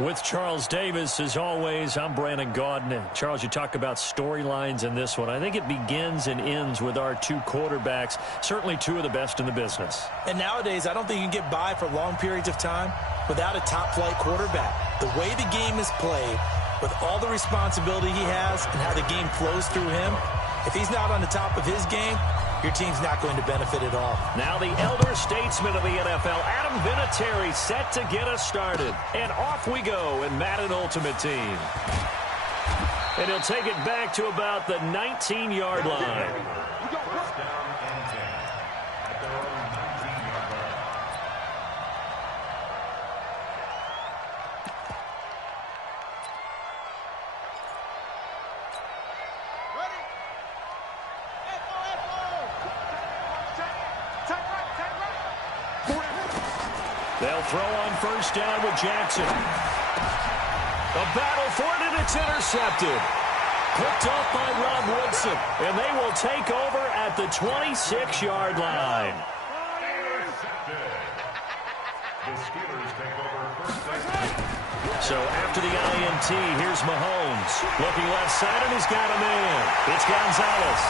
With Charles Davis, as always, I'm Brandon Gaudin. Charles, you talk about storylines in this one. I think it begins and ends with our two quarterbacks, certainly two of the best in the business. And nowadays, I don't think you can get by for long periods of time without a top-flight quarterback. The way the game is played, with all the responsibility he has and how the game flows through him, if he's not on the top of his game, your team's not going to benefit at all. Now the elder statesman of the NFL, Adam Vinatieri, set to get us started. And off we go in Madden Ultimate Team. And he'll take it back to about the 19-yard line. They'll throw on first down with Jackson. A battle for it, and it's intercepted. Picked off by Rob Woodson, and they will take over at the 26-yard line. So after the INT, here's Mahomes. Looking left side, and he's got a man. It's Gonzalez.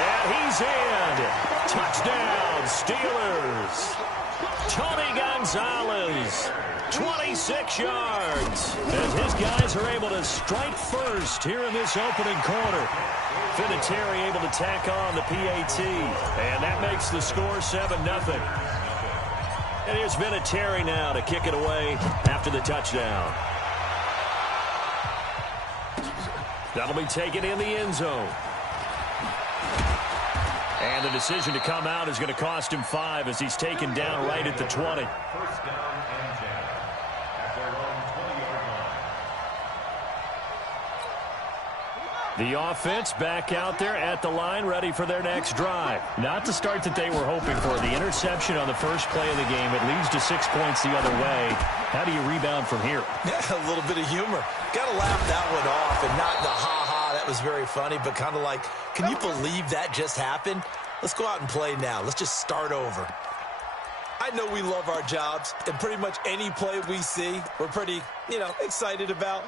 And he's in. Touchdown, Steelers. Tony Gonzalez, 26 yards, as his guys are able to strike first here in this opening quarter. Vinatieri able to tack on the PAT, and that makes the score 7-0. And here's Vinatieri now to kick it away after the touchdown. That'll be taken in the end zone. And the decision to come out is going to cost him 5 as he's taken down right at the 20. First down and 10 at their own 20-yard line. The offense back out there at the line, ready for their next drive. Not the start that they were hoping for. The interception on the first play of the game. It leads to 6 points the other way. How do you rebound from here? Yeah, a little bit of humor. Got to laugh that one off and not the ha-ha. That was very funny, but kind of like, can you believe that just happened? Let's go out and play now. Let's just start over. I know we love our jobs, and pretty much any play we see, we're pretty, excited about.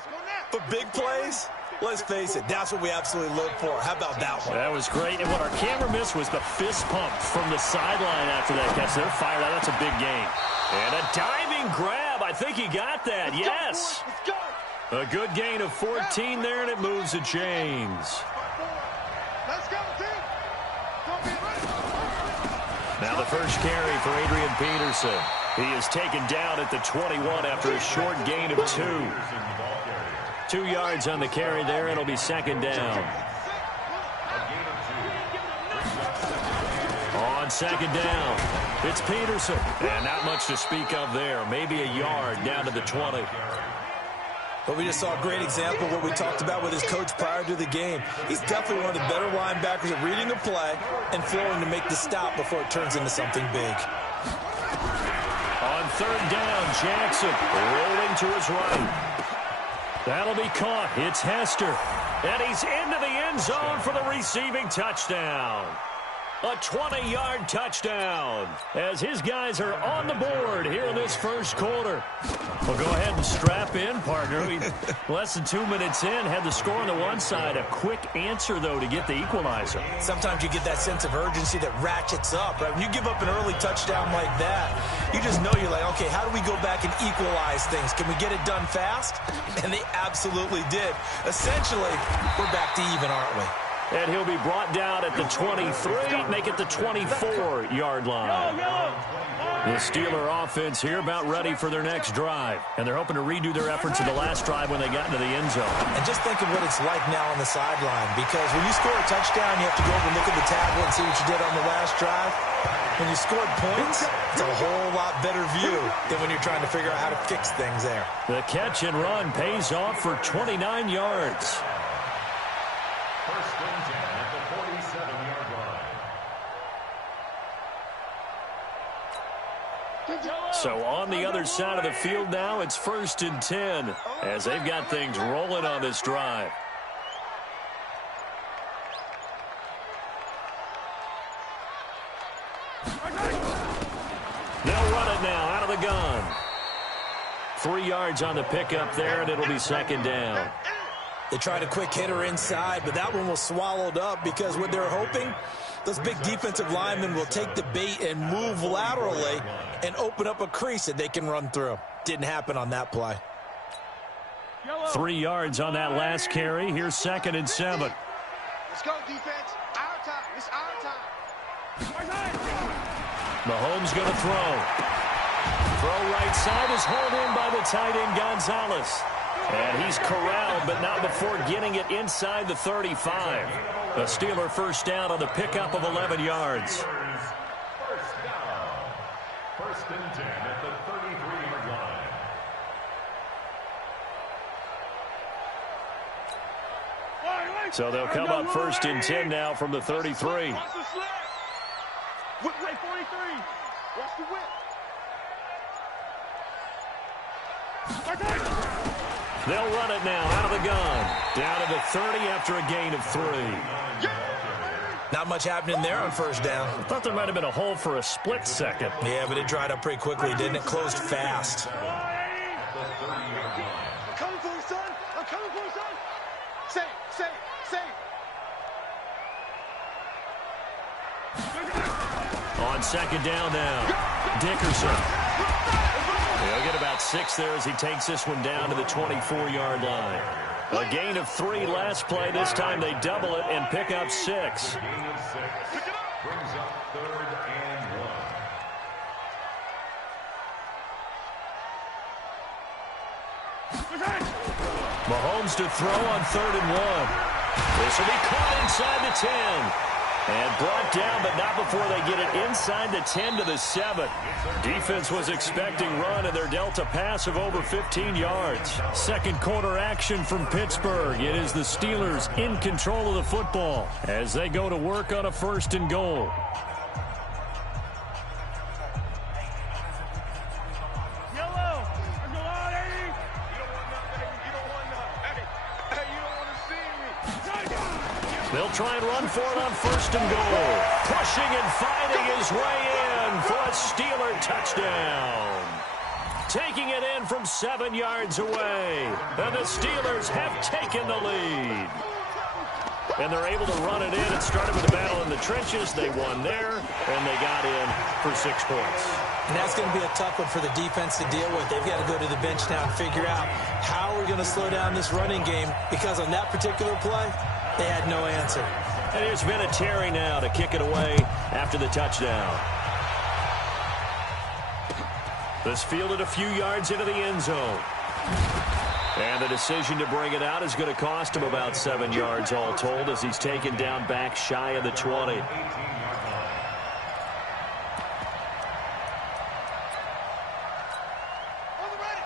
But big plays, let's face it, that's what we absolutely look for. How about that one? That was great. And what our camera missed was the fist pump from the sideline after that catch. They're fired out. That's a big game. And a diving grab. I think he got that. Yes. A good gain of 14 there, and it moves the chains. Let's go, team. Now the first carry for Adrian Peterson. He is taken down at the 21 after a short gain of 2. 2 yards on the carry there. It'll be second down. On second down, it's Peterson. And not much to speak of there. Maybe a yard down to the 20. But we just saw a great example of what we talked about with his coach prior to the game. He's definitely one of the better linebackers at reading a play and flowing to make the stop before it turns into something big. On third down, Jackson rolling to his right. That'll be caught. It's Hester. And he's into the end zone for the receiving touchdown. A 20-yard touchdown as his guys are on the board here in this first quarter. Well, go ahead and strap in, partner. Less than 2 minutes in, had the score on the one side. A quick answer, though, to get the equalizer. Sometimes you get that sense of urgency that ratchets up, right? When you give up an early touchdown like that, you just know you're like, okay, how do we go back and equalize things? Can we get it done fast? And they absolutely did. Essentially, we're back to even, aren't we? And he'll be brought down at the 23, make it the 24-yard line. The Steeler offense here about ready for their next drive. And they're hoping to redo their efforts in the last drive when they got into the end zone. And just think of what it's like now on the sideline. Because when you score a touchdown, you have to go over and look at the tablet and see what you did on the last drive. When you scored points, it's a whole lot better view than when you're trying to figure out how to fix things there. The catch and run pays off for 29 yards. First and 10 at the 47-yard line. So on the other side of the field now, it's first and 10 as they've got things rolling on this drive. They'll run it now out of the gun. 3 yards on the pickup there, and it'll be second down. They tried a quick hitter inside, but that one was swallowed up because what they're hoping, those big defensive linemen will take the bait and move laterally and open up a crease that they can run through. Didn't happen on that play. 3 yards on that last carry. Here's 2nd and 7. Let's go, defense. Our time. It's our time. Mahomes going to throw. Throw right side is hauled in by the tight end Gonzalez. And he's corralled, but not before getting it inside the 35. A Steeler first down on the pickup of 11 yards. First down. 1st and 10 at the 33-yard line. So they'll come up 1st and 10 now from the 33. Watch the slip. Whip, 43. Watch the whip. They'll run it now out of the gun. Down to the 30 after a gain of 3. Not much happening there on 1st down. I thought there might have been a hole for a split second. Yeah, but it dried up pretty quickly, didn't it? Closed fast. I'm coming for you, son. I'm coming for you, son. Say. On 2nd down now, Dickerson. He'll get about 6 there as he takes this one down to the 24-yard line. A gain of 3 last play. This time they double it and pick up 6. Gain of 6. Brings up 3rd and 1. Mahomes to throw on 3rd and 1. This will be caught inside the 10. And brought down, but not before they get it inside the 10 to the 7. Defense was expecting run, and they're dealt a pass of over 15 yards. 2nd quarter action from Pittsburgh. It is the Steelers in control of the football as they go to work on a 1st and goal. They'll try and run for it on 1st and goal. Pushing and fighting his way in for a Steeler touchdown. Taking it in from 7 yards away. And the Steelers have taken the lead. And they're able to run it in. It started with a battle in the trenches. They won there, and they got in for 6 points. And that's going to be a tough one for the defense to deal with. They've got to go to the bench now and figure out how we're going to slow down this running game, because on that particular play, they had no answer. And here's Vinatieri now to kick it away after the touchdown. This fielded a few yards into the end zone. And the decision to bring it out is going to cost him about 7 yards all told as he's taken down back shy of the 20.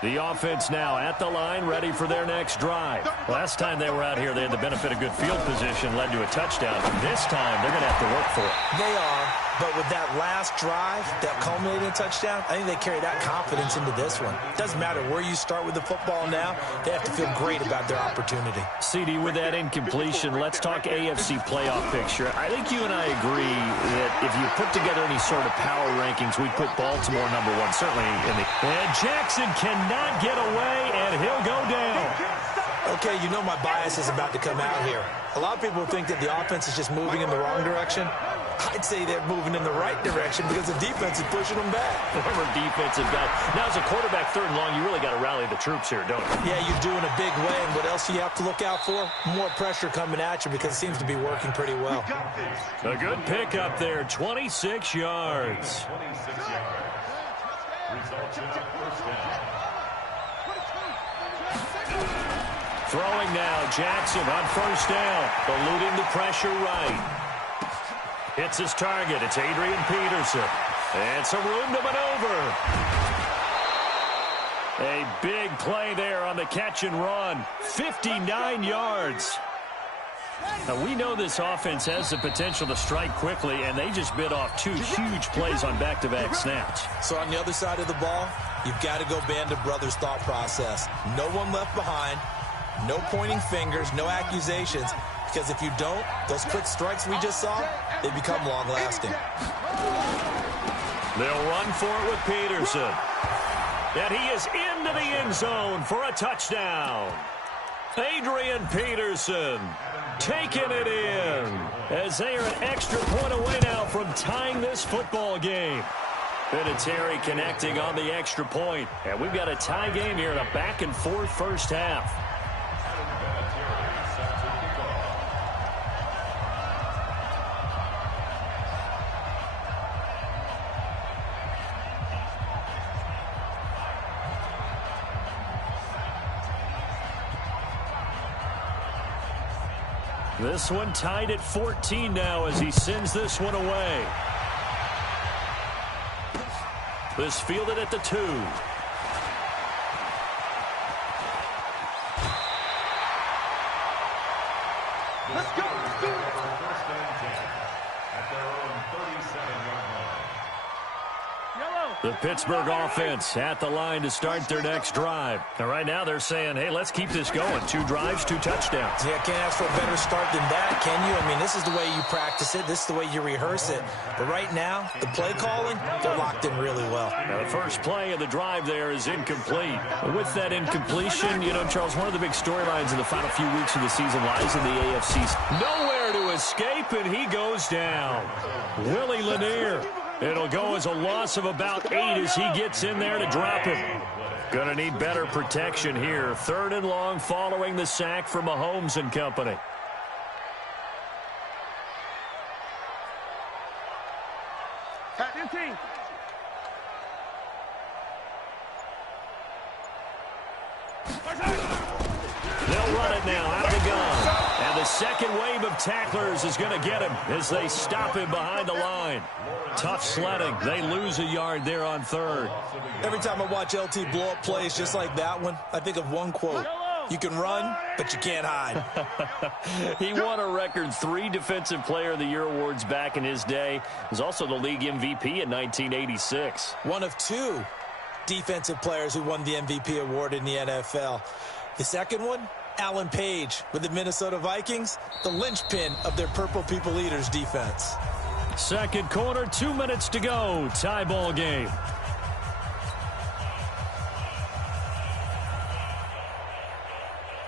The offense now at the line, ready for their next drive. Last time they were out here, they had the benefit of good field position, led to a touchdown. This time, they're going to have to work for it. They are, but with that last drive, that culminating touchdown, I think they carry that confidence into this one. It doesn't matter where you start with the football now, they have to feel great about their opportunity. CD, with that incompletion, let's talk AFC playoff picture. I think you and I agree that if you put together any sort of power rankings, we'd put Baltimore number 1, certainly in the... And Jackson cannot get away, and he'll go down. Okay, you know my bias is about to come out here. A lot of people think that the offense is just moving in the wrong direction. I'd say they're moving in the right direction because the defense is pushing them back. Former defensive guy. Now, as a quarterback 3rd and long, you really got to rally the troops here, don't you? Yeah, you do in a big way. And what else do you have to look out for? More pressure coming at you because it seems to be working pretty well. A good pickup there, 26 yards. 26 yards. Results in a 1st down. Throwing now, Jackson on 1st down, eluding the pressure right. Hits his target. It's Adrian Peterson. And some room to maneuver. A big play there on the catch and run. 59 yards. Now, we know this offense has the potential to strike quickly, and they just bit off 2 huge plays on back-to-back snaps. So on the other side of the ball, you've got to go Band of Brothers thought process. No one left behind. No pointing fingers, no accusations, because if you don't, those quick strikes we just saw, they become long-lasting. They'll run for it with Peterson. And he is into the end zone for a touchdown. Adrian Peterson taking it in as they are an extra point away now from tying this football game. Vinatieri connecting on the extra point. And we've got a tie game here in a back-and-forth first half. This one tied at 14 now as he sends this one away. This fielded at the 2. Let's go. Let's do it. First and 10 at their own 37-yard line. Yellow. The Pittsburgh offense at the line to start their next drive. And right now they're saying, hey, let's keep this going. 2 drives, 2 touchdowns. Yeah, can't ask for a better start than that, can you? I mean, this is the way you practice it. This is the way you rehearse it. But right now, the play calling, they're locked in really well. Now, the first play of the drive there is incomplete. With that incompletion, you know, Charles, one of the big storylines in the final few weeks of the season lies in the AFC's. Nowhere to escape, and he goes down. Willie Lanier. It'll go as a loss of about 8 as he gets in there to drop him. Gonna need better protection here. 3rd and long following the sack from Mahomes and company. At 15. They'll run it now out of the gun. And the second wave of tacklers is going to get him as they stop him behind the line. Tough sledding. They lose a yard there on 3rd. Every time I watch LT blow up plays just like that one, I think of one quote. You can run, but you can't hide. He won a record 3 Defensive Player of the Year awards back in his day. He was also the league MVP in 1986. One of 2 defensive players who won the MVP award in the NFL. The second one, Alan Page with the Minnesota Vikings, the linchpin of their Purple People Eaters defense. Second quarter, 2 minutes to go. Tie ball game.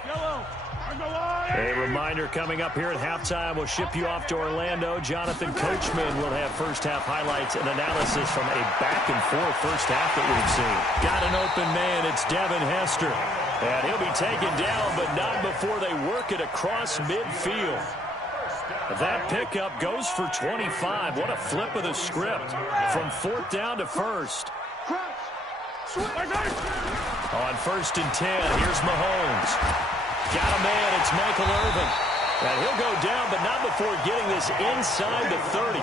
Yellow. I go on. A reminder coming up here at halftime. We'll ship you off to Orlando. Jonathan Coachman will have first-half highlights and analysis from a back-and-forth first half that we've seen. Got an open man. It's Devin Hester. And he'll be taken down, but not before they work it across midfield. That pickup goes for 25. What a flip of the script. From 4th down to 1st. On 1st and 10, here's Mahomes. Got a man, it's Michael Irvin. And he'll go down, but not before getting this inside the 30.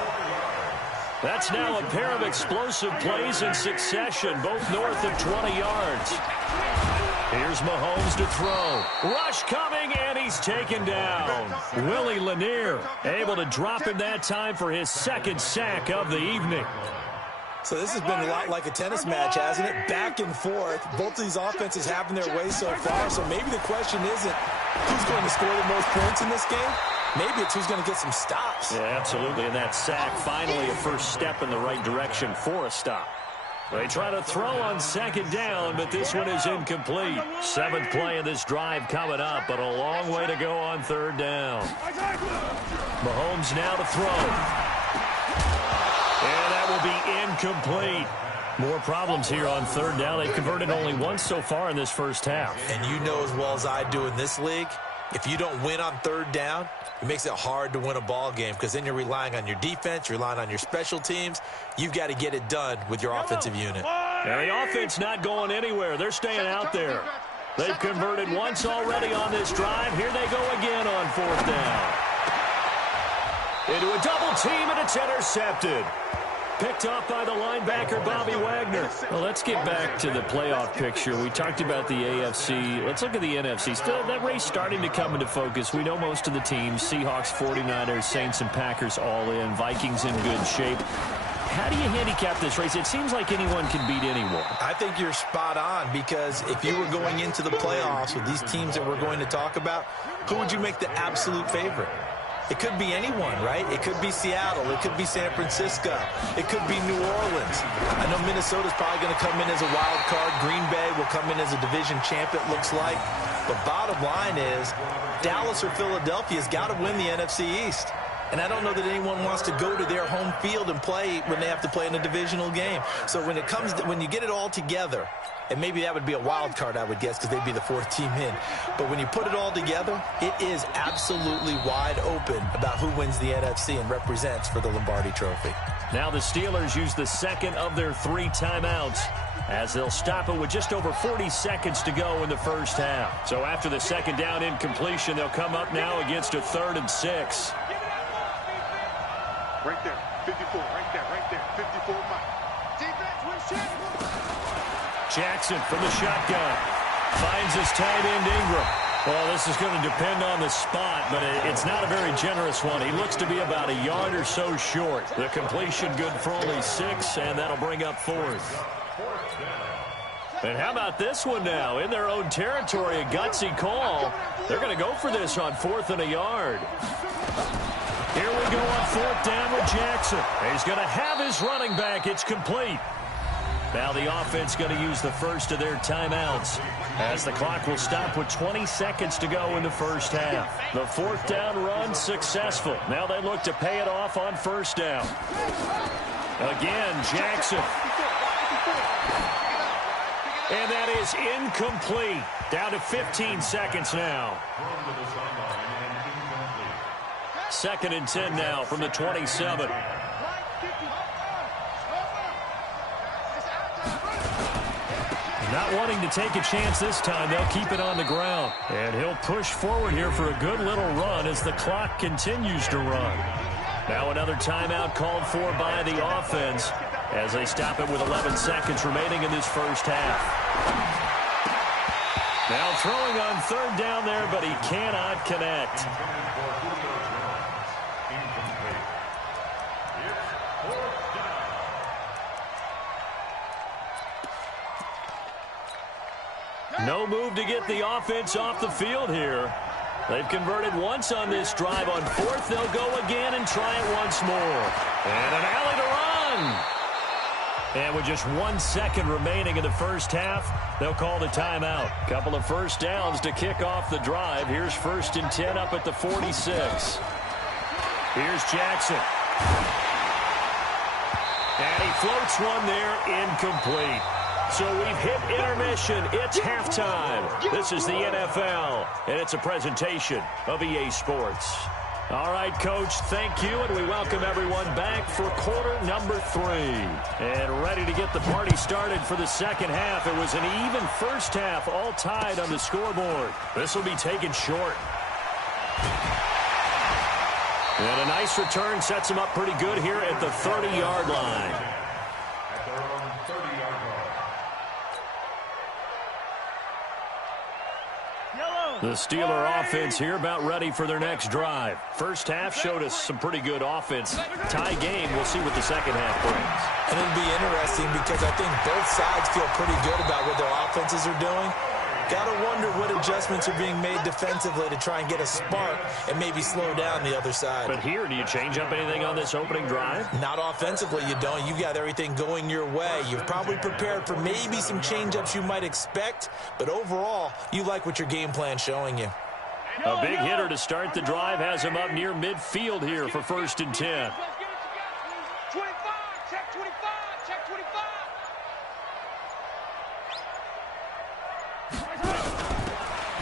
That's now a pair of explosive plays in succession, both north of 20 yards. Here's Mahomes to throw. Rush coming, and he's taken down. Willie Lanier able to drop him that time for his 2nd sack of the evening. So this has been a lot like a tennis match, hasn't it? Back and forth. Both of these offenses having their way so far. So maybe the question isn't who's going to score the most points in this game. Maybe it's who's going to get some stops. Yeah, absolutely. And that sack, finally a first step in the right direction for a stop. They try to throw on 2nd down, but this one is incomplete. 7th play of this drive coming up, but a long way to go on 3rd down. Mahomes now to throw. And that will be incomplete. More problems here on 3rd down. They've converted only once so far in this first half. And you know as well as I do in this league, if you don't win on 3rd down, it makes it hard to win a ball game because then you're relying on your defense, you're relying on your special teams. You've got to get it done with your offensive unit. Now the offense not going anywhere. They're staying out there. They've converted once already on this drive. Here they go again on 4th down. Into a double team, and it's intercepted. Picked off by the linebacker, Bobby Wagner. Well, let's get back to the playoff picture. We talked about the AFC. Let's look at the NFC. Still, that race starting to come into focus. We know most of the teams. Seahawks, 49ers, Saints, and Packers all in. Vikings in good shape. How do you handicap this race? It seems like anyone can beat anyone. I think you're spot on because if you were going into the playoffs with these teams that we're going to talk about, who would you make the absolute favorite? It could be anyone, right? It could be Seattle. It could be San Francisco. It could be New Orleans. I know Minnesota's probably going to come in as a wild card. Green Bay will come in as a division champ, it looks like. But bottom line is, Dallas or Philadelphia's got to win the NFC East. And I don't know that anyone wants to go to their home field and play when they have to play in a divisional game. So when you get it all together, and maybe that would be a wild card, I would guess, because they'd be the fourth team in. But when you put it all together, it is absolutely wide open about who wins the NFC and represents for the Lombardi Trophy. Now the Steelers use the second of their 3 timeouts as they'll stop it with just over 40 seconds to go in the first half. So after the second down incompletion, they'll come up now against a 3rd and 6. Right there, 54, right there, 54 Mike. Defense with Jackson from the shotgun. Finds his tight end Ingram. Well, this is going to depend on the spot, but it's not a very generous one. He looks to be about a yard or so short. The completion good for only 6, and that'll bring up 4th. And how about this one now? In their own territory, a gutsy call. They're going to go for this on 4th and a yard. Here we go on 4th down with Jackson. He's going to have his running back. It's complete. Now the offense going to use the first of their timeouts as the clock will stop with 20 seconds to go in the first half. The 4th down run successful. Now they look to pay it off on 1st down. Again, Jackson. And that is incomplete. Down to 15 seconds now. 2nd and 10 now from the 27. Not wanting to take a chance this time, they'll keep it on the ground. And he'll push forward here for a good little run as the clock continues to run. Now another timeout called for by the offense as they stop it with 11 seconds remaining in this first half. Now throwing on 3rd down there, but he cannot connect. No move to get the offense off the field here. They've converted once on this drive. On 4th, they'll go again and try it once more. And an alley to run. And with just 1 second remaining in the first half, they'll call the timeout. Couple of first downs to kick off the drive. Here's 1st and 10 up at the 46. Here's Jackson. And he floats one there, incomplete. So we've hit intermission. It's halftime. This is the NFL, and it's a presentation of EA Sports. All right, Coach, thank you, and we welcome everyone back for quarter number 3. And ready to get the party started for the second half. It was an even first half, all tied on the scoreboard. This will be taken short. And a nice return sets him up pretty good here at the 30-yard line. At their own 30-yard line. The Steeler offense here about ready for their next drive. First half showed us some pretty good offense. Tie game, we'll see what the second half brings. And it'll be interesting because I think both sides feel pretty good about what their offenses are doing. Got to wonder what adjustments are being made defensively to try and get a spark and maybe slow down the other side. But here, do you change up anything on this opening drive? Not offensively, you don't. You've got everything going your way. You've probably prepared for maybe some change-ups you might expect, but overall, you like what your game plan's showing you. A big hitter to start the drive has him up near midfield here for 1st and 10. 25, check 25, check 25.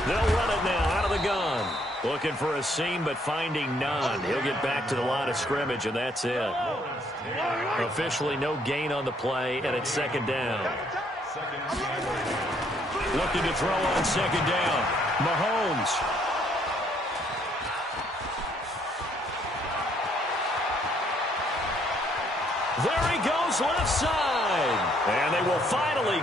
They'll run it now out of the gun. Looking for a seam, but finding none. He'll get back to the line of scrimmage, and that's it. Officially no gain on the play, and it's 2nd down. Looking to throw on 2nd down. Mahomes. There he goes, left side. And they will finally...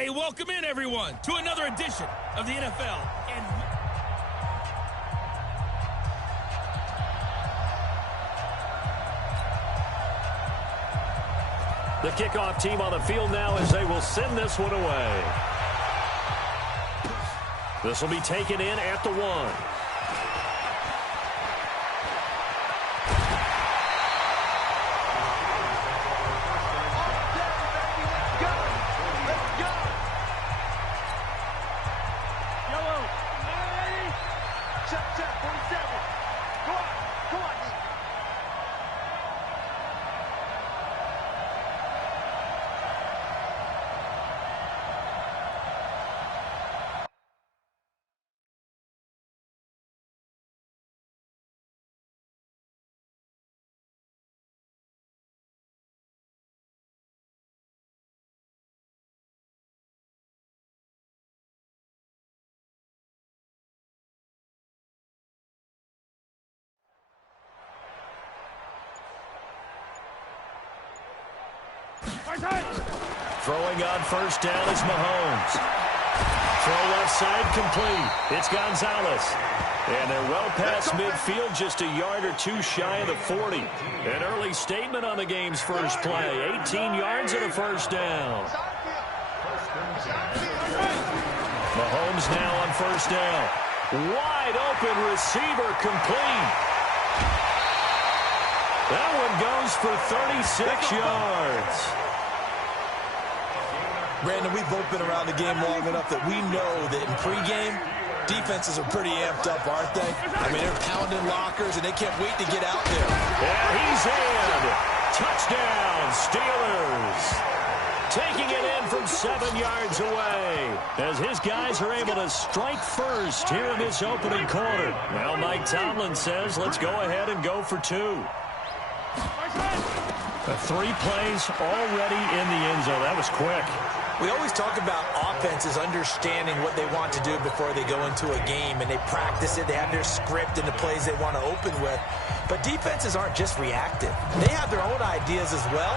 Hey, welcome in, everyone, to another edition of the NFL. And the kickoff team on the field now as they will send this one away. This will be taken in at the 1. Throwing on first down is Mahomes. Throw left side complete. It's Gonzalez. And they're well past midfield, just a yard or two shy of the 40. An early statement on the game's first play. 18 yards and a first down. Mahomes now on first down. Wide open receiver complete. That one goes for 36 yards. Brandon, we've both been around the game long enough that we know that in pregame, defenses are pretty amped up, aren't they? I mean, they're pounding lockers, and they can't wait to get out there. And he's in. Touchdown, Steelers. Taking it in from 7 yards away as his guys are able to strike first here in this opening quarter. Now Mike Tomlin says, let's go ahead and go for 2. 3 plays already in the end zone. That was quick. We always talk about offenses understanding what they want to do before they go into a game, and they practice it. They have their script and the plays they want to open with. But defenses aren't just reactive. They have their own ideas as well.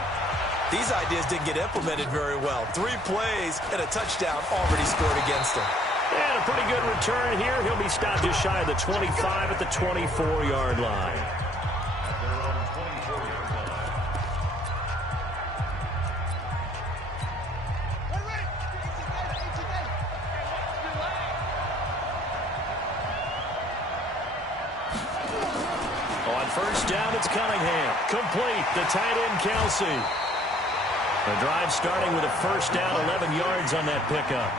These ideas didn't get implemented very well. 3 plays and a touchdown already scored against them. And a pretty good return here. He'll be stopped just shy of the 25 at the 24-yard line. First down, it's Cunningham. Complete. The tight end, Kelsey. The drive starting with a first down, 11 yards on that pickup.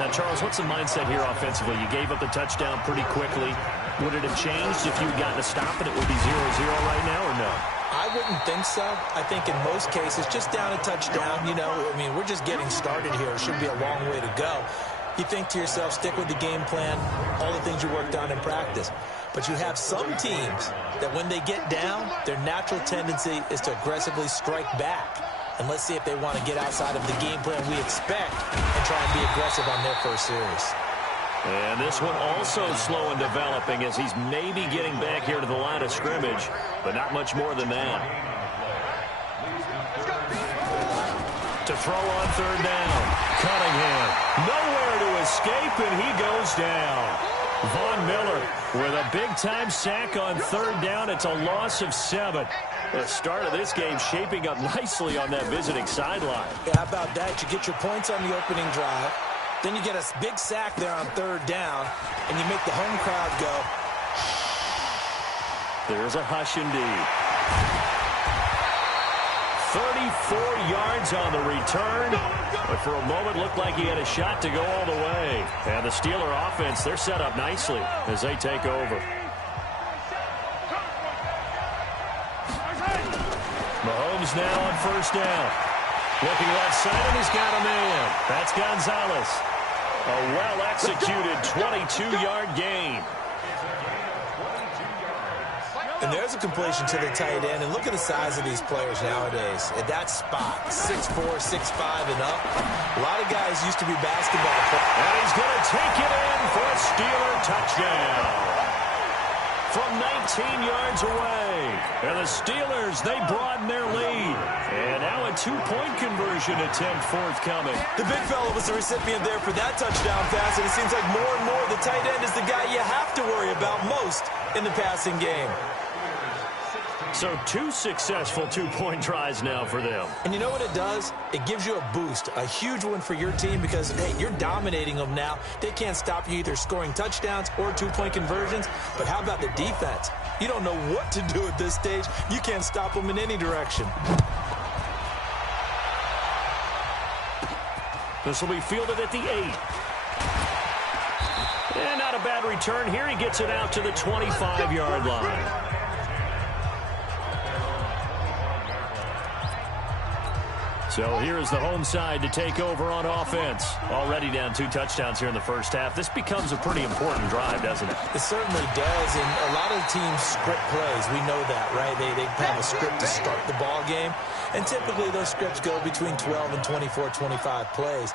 Now, Charles, what's the mindset here offensively? You gave up the touchdown pretty quickly. Would it have changed if you had gotten a stop and it would be 0-0 right now, or no? I wouldn't think so. I think in most cases, just down a touchdown, you know, I mean, we're just getting started here. It should be a long way to go. You think to yourself, stick with the game plan, all the things you worked on in practice. But you have some teams that when they get down, their natural tendency is to aggressively strike back. And let's see if they want to get outside of the game plan we expect and try and be aggressive on their first series. And this one also slow in developing as he's maybe getting back here to the line of scrimmage, but not much more than that. To throw on third down. Cunningham. Nowhere to escape, and he goes down. Von Miller with a big-time sack on third down. It's a loss of 7. The start of this game shaping up nicely on that visiting sideline. Yeah, how about that? You get your points on the opening drive. Then you get a big sack there on third down, and you make the home crowd go. There's a hush indeed. 34 yards on the return, but for a moment looked like he had a shot to go all the way. And the Steeler offense, they're set up nicely as they take over. Mahomes now on first down. Looking left side, and he's got a man. That's Gonzalez. A well-executed 22-yard gain. And there's a completion to the tight end. And look at the size of these players nowadays. At that spot, 6'4", 6'5", and up. A lot of guys used to be basketball players. And he's going to take it in for a Steeler touchdown. from 19 yards away. And the Steelers, they broaden their lead. And now a two-point conversion attempt forthcoming. The big fella was the recipient there for that touchdown pass, and it seems like more and more the tight end is the guy you have to worry about most in the passing game. So two successful two-point tries now for them. And you know what it does? It gives you a boost, a huge one for your team because, hey, you're dominating them now. They can't stop you either scoring touchdowns or two-point conversions. But how about the defense? You don't know what to do at this stage. You can't stop them in any direction. This will be fielded at the 8. And not a bad return here. He gets it out to the 25-yard line. So here's the home side to take over on offense. Already down 2 touchdowns here in the first half. This becomes a pretty important drive, doesn't it? It certainly does, and a lot of teams script plays. We know that, right? They have a script to start the ball game, and typically those scripts go between 12 and 24, 25 plays.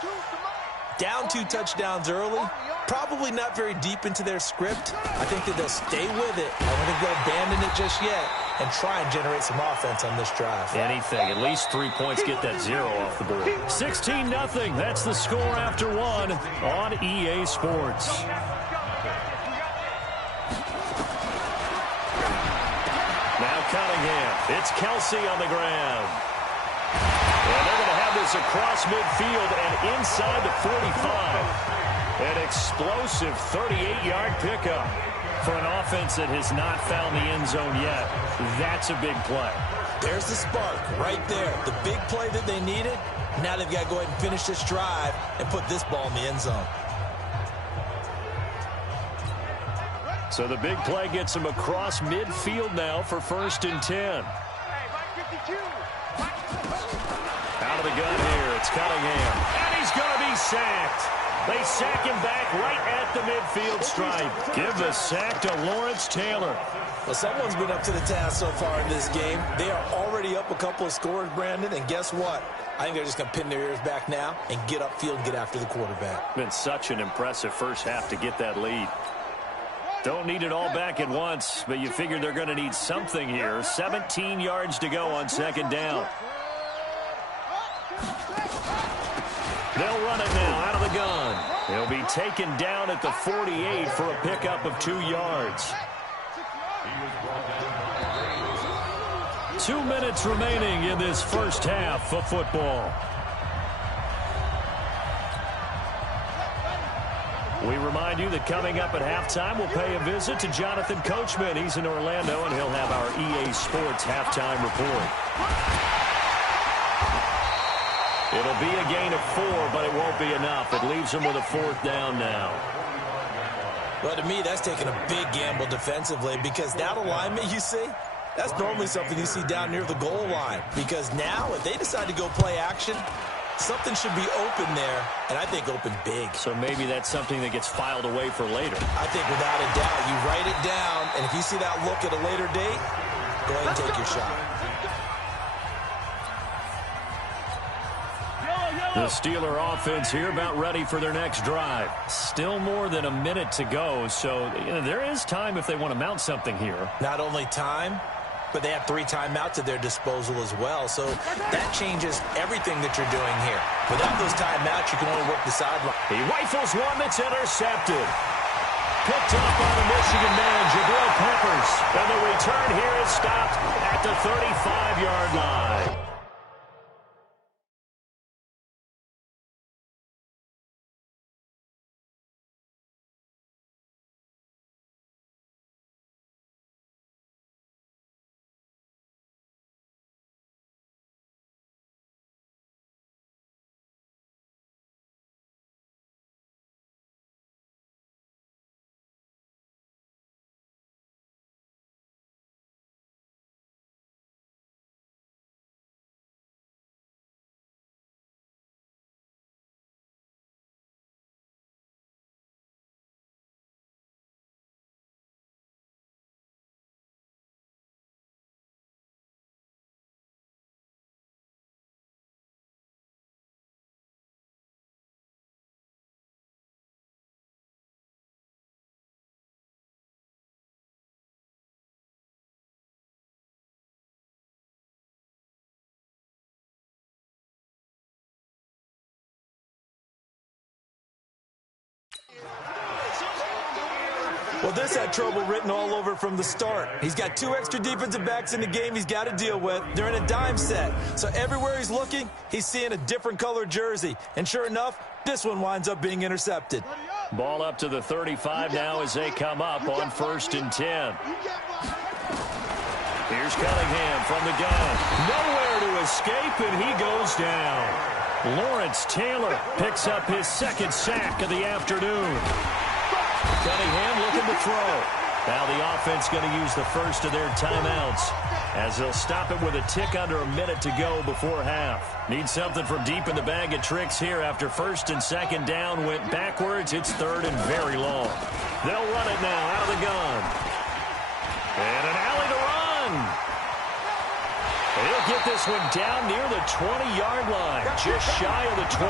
Down 2 touchdowns early, probably not very deep into their script. I think that they'll stay with it. I don't think they'll abandon it just yet and try and generate some offense on this drive. Anything. At least 3 points get that 0 off the board. 16-0. That's the score after 1 on EA Sports. Now Cunningham. It's Kelsey on the ground. And they're going to have this across midfield and inside the 45. An explosive 38-yard pickup for an offense that has not found the end zone yet. That's a big play. There's the spark right there. The big play that they needed. Now they've got to go ahead and finish this drive and put this ball in the end zone. So the big play gets him across midfield now for 1st and 10. Out of the gun here, it's Cunningham. And he's going to be sacked. They sack him back right at the midfield stripe. Give the sack to Lawrence Taylor. Well, someone's been up to the task so far in this game. They are already up a couple of scores, Brandon, and guess what? I think they're just going to pin their ears back now and get upfield and get after the quarterback. Been such an impressive first half to get that lead. Don't need it all back at once, but you figure they're going to need something here. 17 yards to go on 2nd down. They'll run it now out of the gun. He'll be taken down at the 48 for a pickup of 2 yards. 2 minutes remaining in this first half of football. We remind you that coming up at halftime, we'll pay a visit to Jonathan Coachman. He's in Orlando, and he'll have our EA Sports halftime report. It'll be a gain of 4, but it won't be enough. It leaves them with a 4th down now. Well, to me, that's taking a big gamble defensively because that alignment you see, that's normally something you see down near the goal line. Because now, if they decide to go play action, something should be open there, and I think open big. So maybe that's something that gets filed away for later. I think without a doubt, you write it down, and if you see that look at a later date, go ahead and take your shot. The Steeler offense here about ready for their next drive. Still more than a minute to go, so there is time if they want to mount something here. Not only time, but they have 3 timeouts at their disposal as well, so that changes everything that you're doing here. Without those timeouts, you can only work the sideline. He rifles one that's intercepted. Picked up by the Michigan man, Jabril Peppers. And the return here is stopped at the 35-yard line. Well, this had trouble written all over from the start. He's got 2 extra defensive backs in the game he's got to deal with. They're in a dime set. So everywhere he's looking, he's seeing a different color jersey. And sure enough, this one winds up being intercepted. Ball up to the 35 now as they come up on 1st and 10. Here's Cunningham from the gun. Nowhere to escape, and he goes down. Lawrence Taylor picks up his 2nd sack of the afternoon. Cunningham looking to throw. Now the offense going to use the first of their timeouts as they'll stop it with a tick under a minute to go before half. Need something from deep in the bag of tricks here after 1st and 2nd down went backwards. It's 3rd and very long. They'll run it now out of the gun. And an alley to run. He'll get this one down near the 20-yard line, just shy of the 20.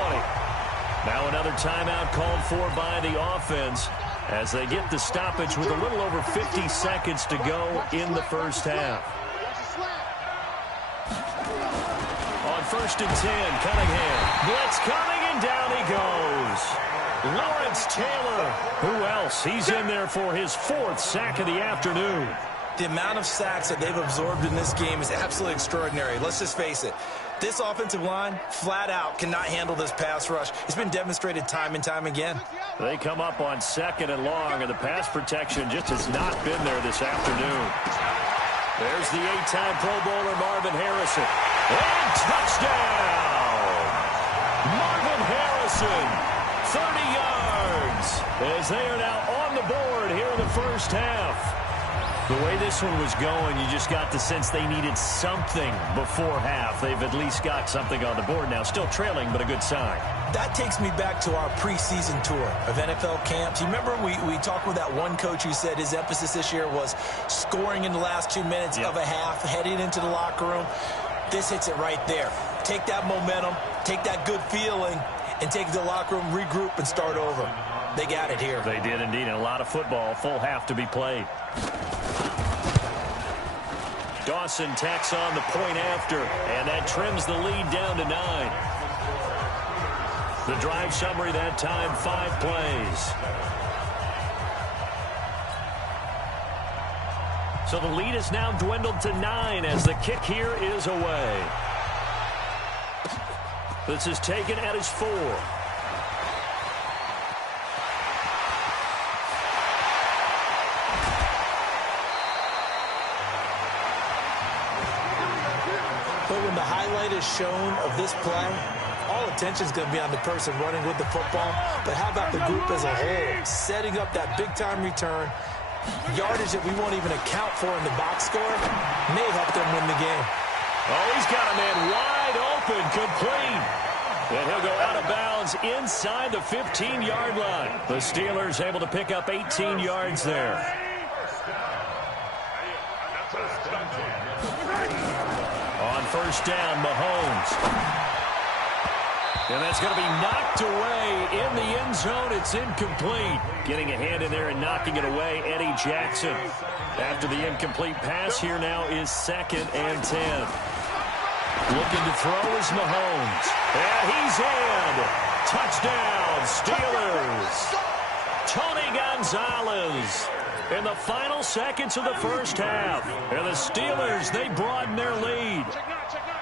Now another timeout called for by the offense as they get the stoppage with a little over 50 seconds to go in the first half. On 1st and 10, Cunningham. Blitz coming, and down he goes. Lawrence Taylor. Who else? He's in there for his 4th sack of the afternoon. The amount of sacks that they've absorbed in this game is absolutely extraordinary. Let's just face it. This offensive line, flat out, cannot handle this pass rush. It's been demonstrated time and time again. They come up on 2nd and long, and the pass protection just has not been there this afternoon. There's the 8-time Pro Bowler Marvin Harrison. And touchdown! Marvin Harrison, 30 yards, as they are now on the board here in the first half. The way this one was going, you just got the sense they needed something before half. They've at least got something on the board now. Still trailing, but a good sign. That takes me back to our preseason tour of NFL camps. You remember we talked with that one coach who said his emphasis this year was scoring in the last 2 minutes of a half, heading into the locker room. This hits it right there. Take that momentum, take that good feeling, and take it to the locker room, regroup, and start over. They got it here. They did indeed, and a lot of football, full half to be played. Dawson tacks on the point after, and that trims the lead down to 9. The drive summary that time, 5 plays. So the lead is now dwindled to 9 as the kick here is away. This is taken at his 4. But when the highlight is shown of this play, all attention is going to be on the person running with the football. But how about the group as a whole? Setting up that big-time return, yardage that we won't even account for in the box score, may help them win the game. Oh, he's got a man wide open, complete. And he'll go out of bounds inside the 15-yard line. The Steelers able to pick up 18 yards there. On 1st down, Mahomes. And that's going to be knocked away in the end zone. It's incomplete. Getting a hand in there and knocking it away, Eddie Jackson. After the incomplete pass, here now is 2nd and 10. Looking to throw is Mahomes. And he's in. Touchdown, Steelers. Tony Gonzalez in the final seconds of the first half. And the Steelers, they broaden their lead.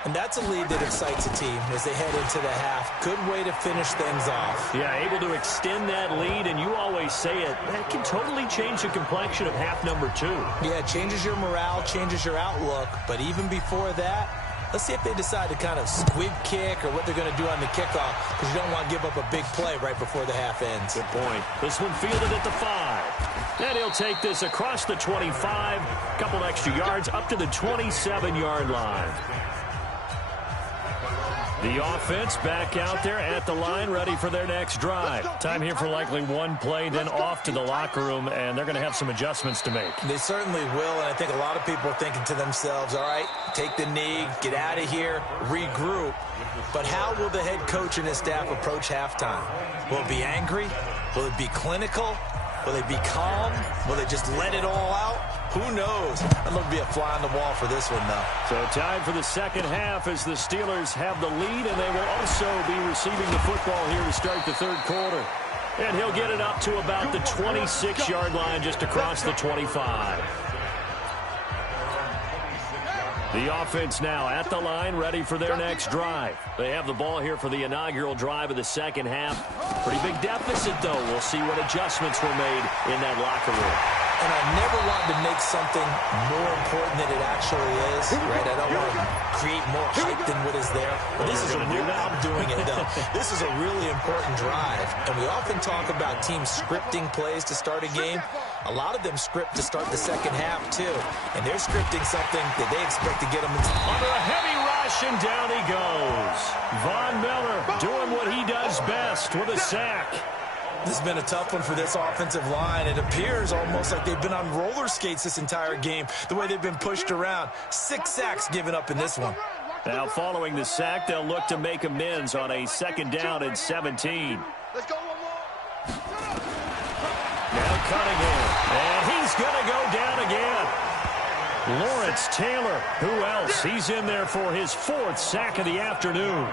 And that's a lead that excites a team as they head into the half. Good way to finish things off. Yeah, able to extend that lead, and you always say it, that can totally change the complexion of half number 2. Yeah, it changes your morale, changes your outlook. But even before that, let's see if they decide to kind of squib kick or what they're going to do on the kickoff, because you don't want to give up a big play right before the half ends. Good point. This one fielded at the 5. And he'll take this across the 25, couple extra yards up to the 27-yard line. The offense back out there at the line, ready for their next drive. Time here for likely one play, then off to the locker room, and they're going to have some adjustments to make. They certainly will, and I think a lot of people are thinking to themselves, all right, take the knee, get out of here, regroup. But how will the head coach and his staff approach halftime? Will it be angry? Will it be clinical? Will they be calm? Will they just let it all out? Who knows? I'm going to be a fly on the wall for this one, though. So time for the second half as the Steelers have the lead, and they will also be receiving the football here to start the third quarter. And he'll get it up to about the 26-yard line, just across the 25. The offense now at the line, ready for their next drive. They have the ball here for the inaugural drive of the second half. Pretty big deficit, though. We'll see what adjustments were made in that locker room. And I never wanted to make something more important than it actually is, right? I don't want to create more hype than what is there. But this is a real, I'm doing it, though. This is a really important drive. And we often talk about teams scripting plays to start a game. A lot of them script to start the second half, too. And they're scripting something that they expect to get them into. Under a heavy rush, and down he goes. Von Miller doing what he does best with a sack. This has been a tough one for this offensive line. It appears almost like they've been on roller skates this entire game, the way they've been pushed around. 6 sacks given up in this one. Now, following the sack, they'll look to make amends on a 2nd down and 17. Let's go one more. Now Cunningham, and he's going to go down again. Lawrence Taylor, who else? He's in there for his 4th sack of the afternoon.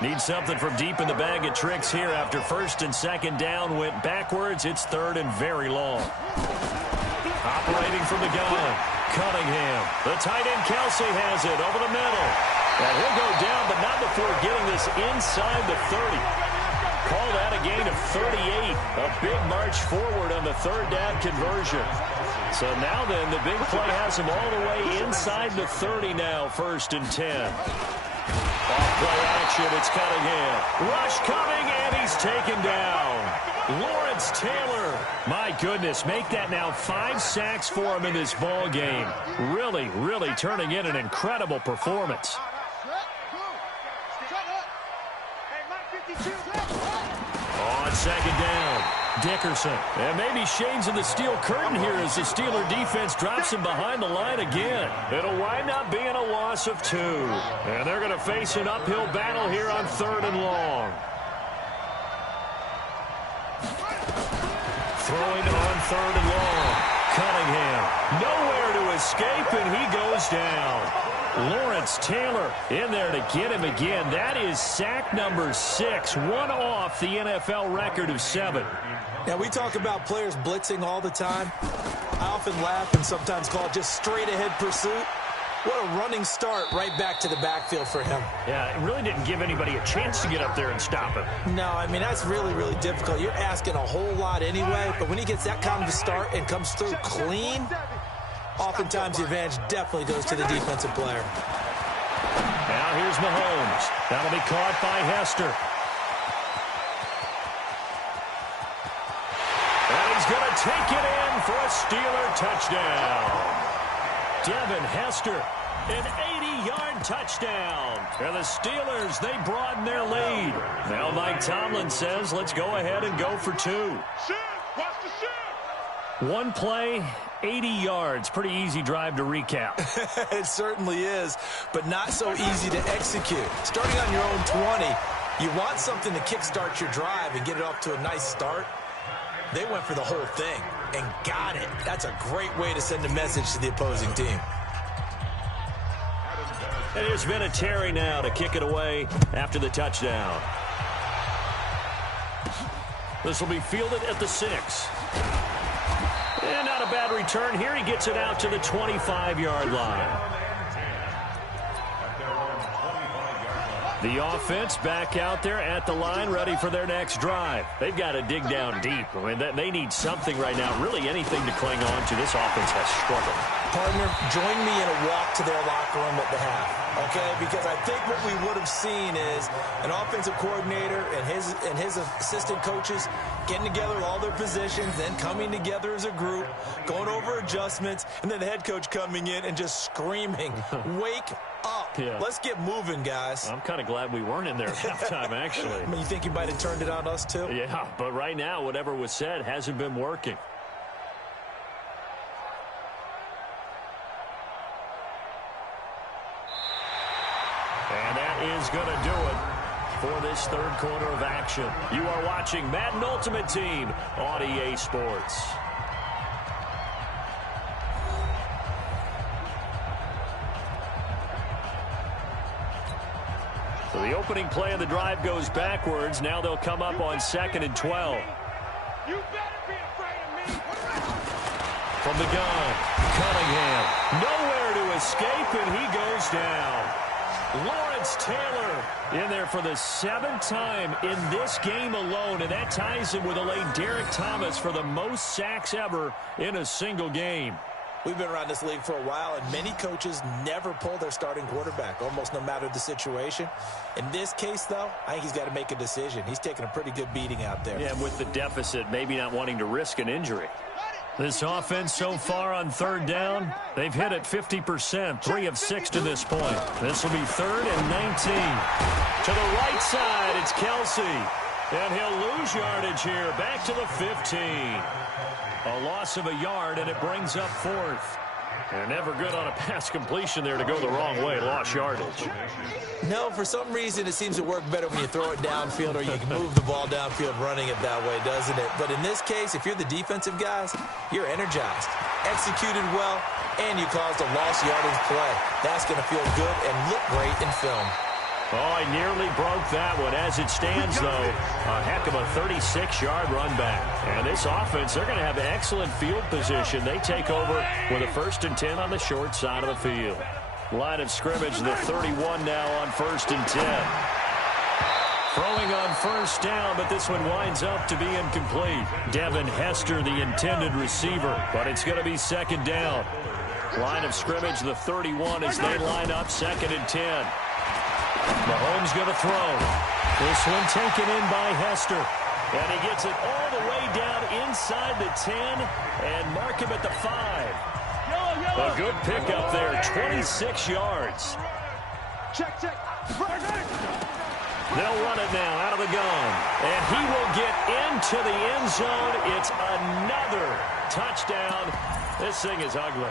Needs something from deep in the bag of tricks here after 1st and 2nd down went backwards. It's 3rd and very long. Operating from the gun, Cunningham. The tight end Kelsey has it over the middle. And he'll go down, but not before getting this inside the 30. Call that a gain of 38. A big march forward on the 3rd down conversion. So now then, the big play has him all the way inside the 30 now, 1st and 10. Off-play action, it's Cunningham. Rush coming, and he's taken down. Lawrence Taylor. My goodness, make that now 5 sacks for him in this ball game. Really, really turning in an incredible performance. On 2nd down, Dickerson. And maybe shades of the steel curtain here as the Steeler defense drops him behind the line again. It'll wind up being a loss of 2. And they're going to face an uphill battle here on 3rd and long. Throwing on 3rd and long. Cunningham. Nowhere to escape, and he goes down. Lawrence Taylor in there to get him again. That is sack number 6, one off the NFL record of 7. Now, we talk about players blitzing all the time. I often laugh and sometimes call it just straight-ahead pursuit. What a running start right back to the backfield for him. Yeah, it really didn't give anybody a chance to get up there and stop him. No, I mean, that's really, really difficult. You're asking a whole lot anyway, but when he gets that kind of a start and comes through clean, oftentimes the advantage definitely goes to the defensive player. Now here's Mahomes. That'll be caught by Hester. And he's going to take it in for a Steeler touchdown. Devin Hester, an 80-yard touchdown. And the Steelers, they broaden their lead. Now Mike Tomlin says, let's go ahead and go for 2. Shift! Watch the shift! One play, 80 yards. Pretty easy drive to recap. It certainly is, but not so easy to execute. Starting on your own 20, you want something to kickstart your drive and get it off to a nice start. They went for the whole thing and got it. That's a great way to send a message to the opposing team. And there's been a Terry now to kick it away after the touchdown. This will be fielded at the 6. And not a bad return here. He gets it out to the 25-yard line. The offense back out there at the line, ready for their next drive. They've got to dig down deep. I mean, they need something right now, really anything to cling on to. This offense has struggled. Partner, join me in a walk to their locker room at the half, okay? Because I think what we would have seen is an offensive coordinator and his assistant coaches getting together all their positions, then coming together as a group, going over adjustments, and then the head coach coming in and just screaming, wake up. Yeah. Let's get moving, guys. I'm kind of glad we weren't in there at halftime, actually. I mean, you think you might have turned it on us, too? Yeah, but right now, whatever was said hasn't been working. And that is going to do it for this 3rd quarter of action. You are watching Madden Ultimate Team on EA Sports. So the opening play of the drive goes backwards. Now they'll come up on 2nd and 12. You better be afraid of me. From the gun, Cunningham. Nowhere to escape, and he goes down. Lawrence Taylor in there for the 7th time in this game alone, and that ties him with a late Derek Thomas for the most sacks ever in a single game. We've been around this league for a while, and many coaches never pull their starting quarterback, almost no matter the situation. In this case, though, I think he's got to make a decision. He's taking a pretty good beating out there. Yeah, with the deficit, maybe not wanting to risk an injury. This offense so far on 3rd down, they've hit it 50%, 3 of 6 to this point. This will be 3rd and 19. To the right side, it's Kelsey. And he'll lose yardage here, back to the 15. A loss of a yard, and it brings up 4th. They're never good on a pass completion there to go the wrong way. Lost yardage. No, for some reason, it seems to work better when you throw it downfield or you can move the ball downfield running it that way, doesn't it? But in this case, if you're the defensive guys, you're energized, executed well, and you caused a lost yardage play. That's going to feel good and look great in film. Oh, I nearly broke that one. As it stands, though, a heck of a 36-yard run back. And this offense, they're going to have excellent field position. They take over with a 1st and 10 on the short side of the field. Line of scrimmage, the 31 now on 1st and 10. Throwing on 1st down, but this one winds up to be incomplete. Devin Hester, the intended receiver, but it's going to be 2nd down. Line of scrimmage, the 31 as they line up 2nd and 10. Mahomes going to throw. This one taken in by Hester. And he gets it all the way down inside the 10 and mark him at the 5. A good pickup there, 26 yards. Check. They'll run it now out of the gun. And he will get into the end zone. It's another touchdown. This thing is ugly.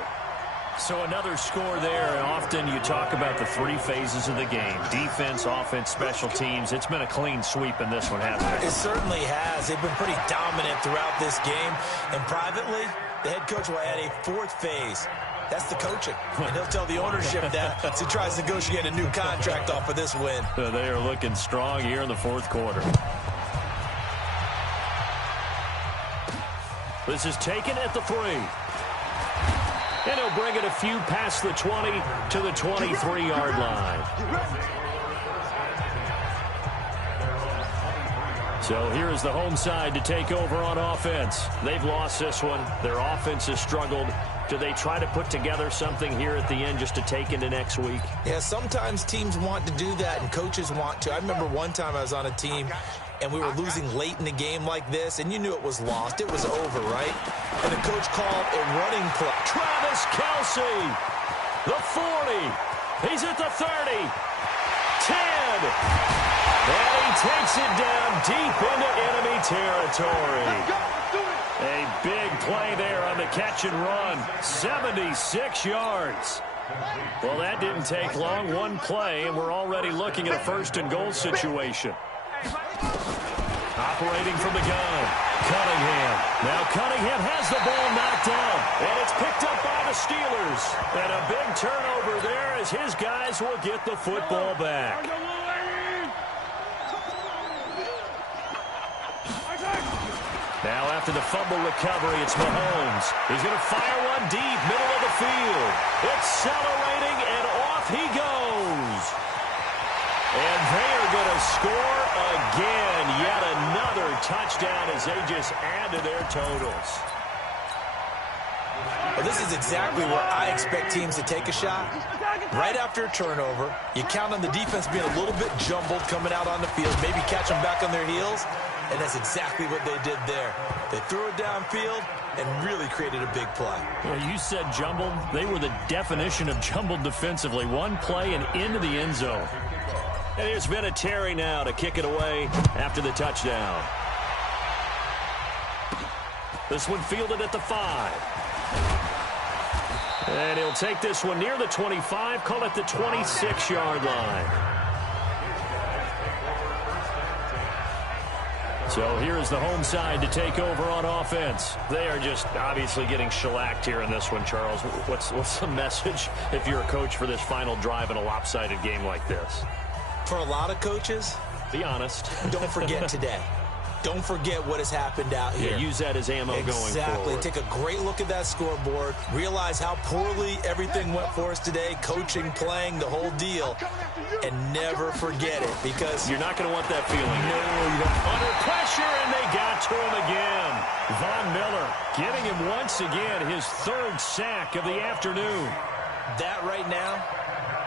So another score there. Often you talk about the 3 phases of the game. Defense, offense, special teams. It's been a clean sweep in this one, hasn't it? It certainly has. They've been pretty dominant throughout this game. And privately, the head coach will add a 4th phase. That's the coaching. And he'll tell the ownership that as he tries to negotiate a new contract off of this win. They are looking strong here in the 4th quarter. This is taken at the 3. And he'll bring it a few past the 20 to the 23-yard line. So here's the home side to take over on offense. They've lost this one. Their offense has struggled. Do they try to put together something here at the end just to take into next week? Yeah, sometimes teams want to do that and coaches want to. I remember one time I was on a team and we were losing late in the game like this, and you knew it was lost. It was over, right? And the coach called a running play. Travis Kelce, the 40. He's at the 30. 10. And he takes it down deep into enemy territory. A big play there on the catch and run. 76 yards. Well, that didn't take long. One play, and we're already looking at a 1st and goal situation. Operating from the gun, Cunningham. Now Cunningham has the ball knocked down, and it's picked up by the Steelers. And a big turnover there as his guys will get the football back. Now after the fumble recovery, it's Mahomes. He's going to fire one deep, middle of the field. Accelerating, and off he goes. And they are going to score again. Yet another touchdown as they just add to their totals. Well, this is exactly where I expect teams to take a shot. Right after a turnover, you count on the defense being a little bit jumbled coming out on the field, maybe catch them back on their heels, and that's exactly what they did there. They threw it downfield and really created a big play. Yeah, you said jumbled. They were the definition of jumbled defensively. One play and into the end zone. And here's Vinatieri now to kick it away after the touchdown. This one fielded at the 5. And he'll take this one near the 25, call it the 26-yard line. So here's the home side to take over on offense. They are just obviously getting shellacked here in this one, Charles. What's the message if you're a coach for this final drive in a lopsided game like this? For a lot of coaches, be honest. Don't forget today. Don't forget what has happened out here. Yeah, use that as ammo going forward. Exactly. Take a great look at that scoreboard. Realize how poorly everything went for us today. Coaching, playing, the whole deal. And never forget it, because you're not going to want that feeling. No, you don't. Under pressure, and they got to him again. Von Miller getting him once again, his third sack of the afternoon. That right now,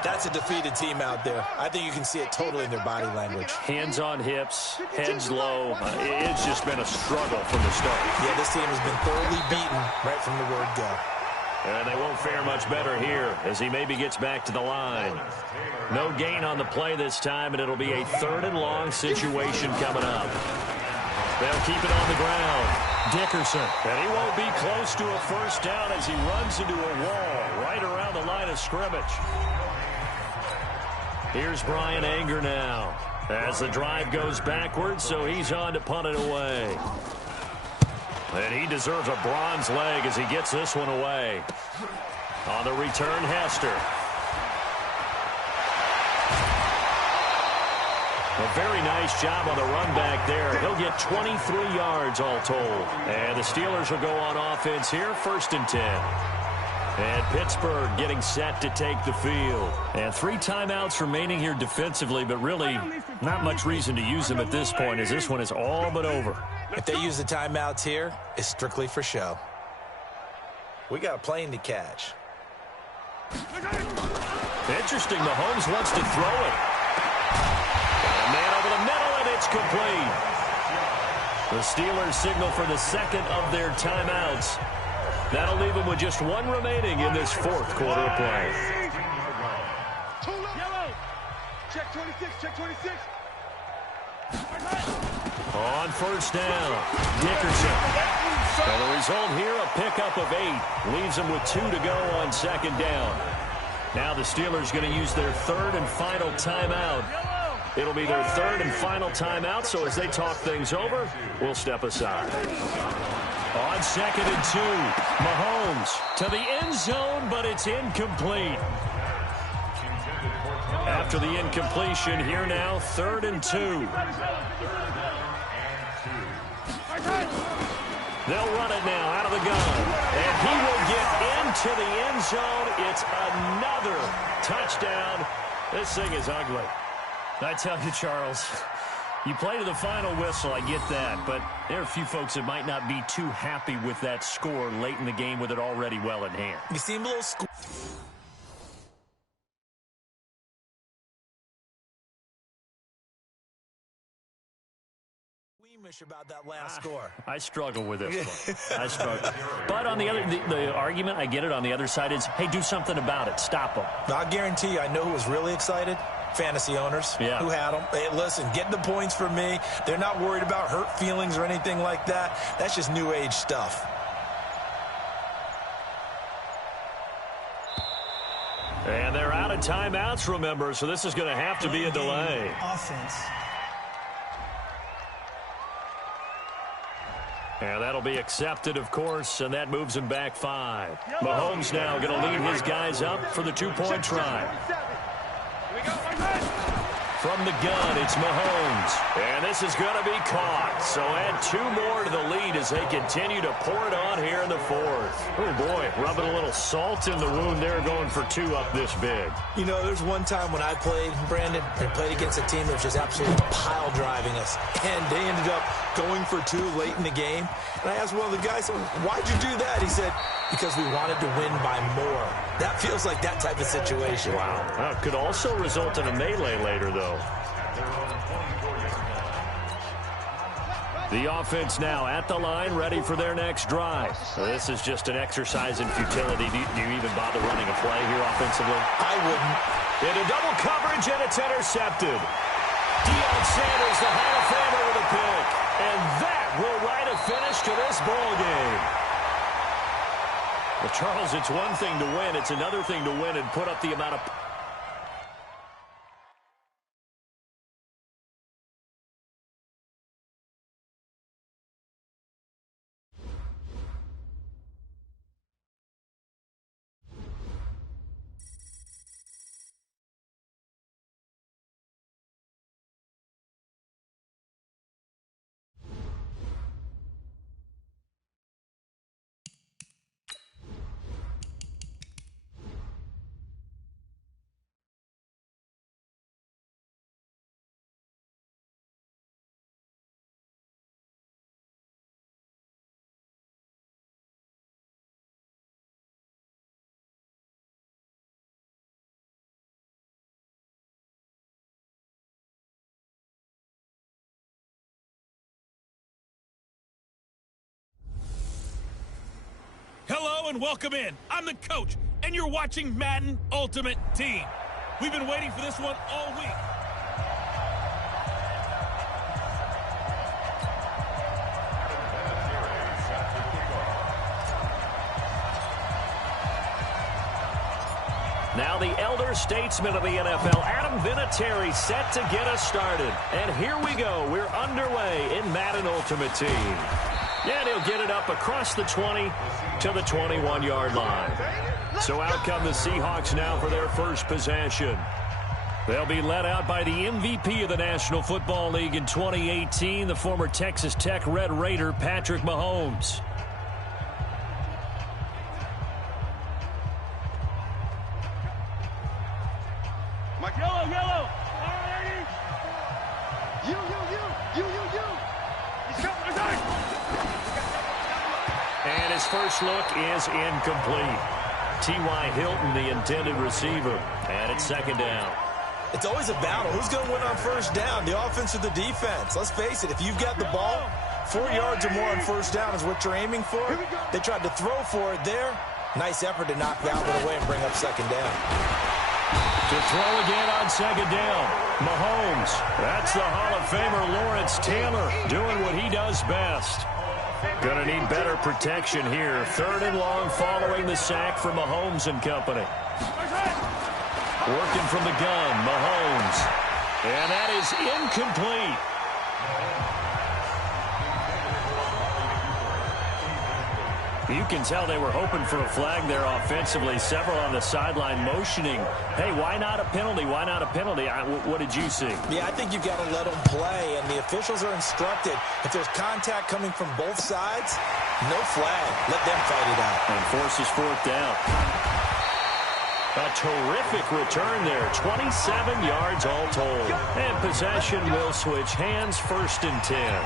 that's a defeated team out there. I think you can see it totally in their body language. Hands on hips, heads low. It's just been a struggle from the start. Yeah, this team has been thoroughly beaten right from the word go. And they won't fare much better here as he maybe gets back to the line. No gain on the play this time, and it'll be a 3rd and long situation coming up. They'll keep it on the ground. Dickerson. And he won't be close to a first down as he runs into a wall right around the line of scrimmage. Here's Brian Anger now as the drive goes backwards, so he's on to punt it away. And he deserves a bronze leg as he gets this one away. On the return, Hester. A very nice job on the run back there. He'll get 23 yards all told. And the Steelers will go on offense here, 1st and 10. And Pittsburgh getting set to take the field. And 3 timeouts remaining here defensively, but really not much reason to use them at this point as this one is all but over. If they use the timeouts here, it's strictly for show. We got a plane to catch. Interesting, Mahomes wants to throw it. Got a man over the middle, and it's complete. The Steelers signal for the 2nd of their timeouts. That'll leave them with just 1 remaining in this 4th quarter of play. Yellow. Check 26, check 26. On 1st down, Dickerson. And the result here, a pickup of 8. Leaves them with 2 to go on 2nd down. Now the Steelers going to use their 3rd and final timeout. It'll be their 3rd and final timeout, so as they talk things over, we'll step aside. On 2nd and 2, Mahomes to the end zone, but it's incomplete. After the incompletion, here now, 3rd and 2. They'll run it now out of the gun. And he will get into the end zone. It's another touchdown. This thing is ugly. I tell you, Charles, you play to the final whistle, I get that. But there are a few folks that might not be too happy with that score late in the game with it already well in hand. You seem a little about that last score. I struggle with this one. I struggle. But on the other, the argument, I get it, on the other side is, hey, do something about it. Stop them. I guarantee you, I know who was really excited. Fantasy owners who had them. Hey, listen, get the points for me. They're not worried about hurt feelings or anything like that. That's just new age stuff. And they're out of timeouts, remember, so this is going to have to be a delay. Offense. And that'll be accepted, of course, and that moves him back 5. Mahomes now going to lead his guys up for the 2-point try. From the gun, it's Mahomes. And this is going to be caught. So add 2 more to the lead as they continue to pour it on here in the 4th. Oh, boy, rubbing a little salt in the wound there, going for 2 up this big. You know, there's one time when I played, Brandon, and played against a team that was just absolutely pile driving us. And they ended up going for 2 late in the game. And I asked one of the guys, why'd you do that? He said, because we wanted to win by more. That feels like that type of situation. Wow. It could also result in a melee later, though. The offense now at the line, ready for their next drive. So this is just an exercise in futility. Do you even bother running a play here offensively? I wouldn't. Into double coverage, and it's intercepted. Deion Sanders, the Hall of Famer, with a pick. And that will write a finish to this ball game. Well, Charles, it's one thing to win. It's another thing to win and put up the amount of... Hello and welcome in. I'm the coach, and you're watching Madden Ultimate Team. We've been waiting for this one all week. Now the elder statesman of the NFL, Adam Vinatieri, set to get us started. And here we go. We're underway in Madden Ultimate Team. And he'll get it up across the 20 to the 21-yard line. So out come the Seahawks now for their first possession. They'll be led out by the MVP of the National Football League in 2018, the former Texas Tech Red Raider, Patrick Mahomes. Yellow. You. And his first look is incomplete. T.Y. Hilton, the intended receiver. And it's second down. It's always a battle. Who's going to win on first down, the offense or the defense? Let's face it, if you've got the ball, 4 yards or more on first down is what you're aiming for. They tried to throw for it there. Nice effort to knock that one away and bring up second down. To throw again on second down. Mahomes. That's the Hall of Famer Lawrence Taylor doing what he does best. Going to need better protection here. Third and long following the sack from Mahomes and company. Working from the gun, Mahomes. And that is incomplete. You can tell they were hoping for a flag there offensively. Several on the sideline motioning. Hey, why not a penalty? Why not a penalty? What did you see? Yeah, I think you've got to let them play, and the officials are instructed. If there's contact coming from both sides, no flag. Let them fight it out. And forces fourth down. A terrific return there. 27 yards all told. And possession will switch hands, 1st and 10.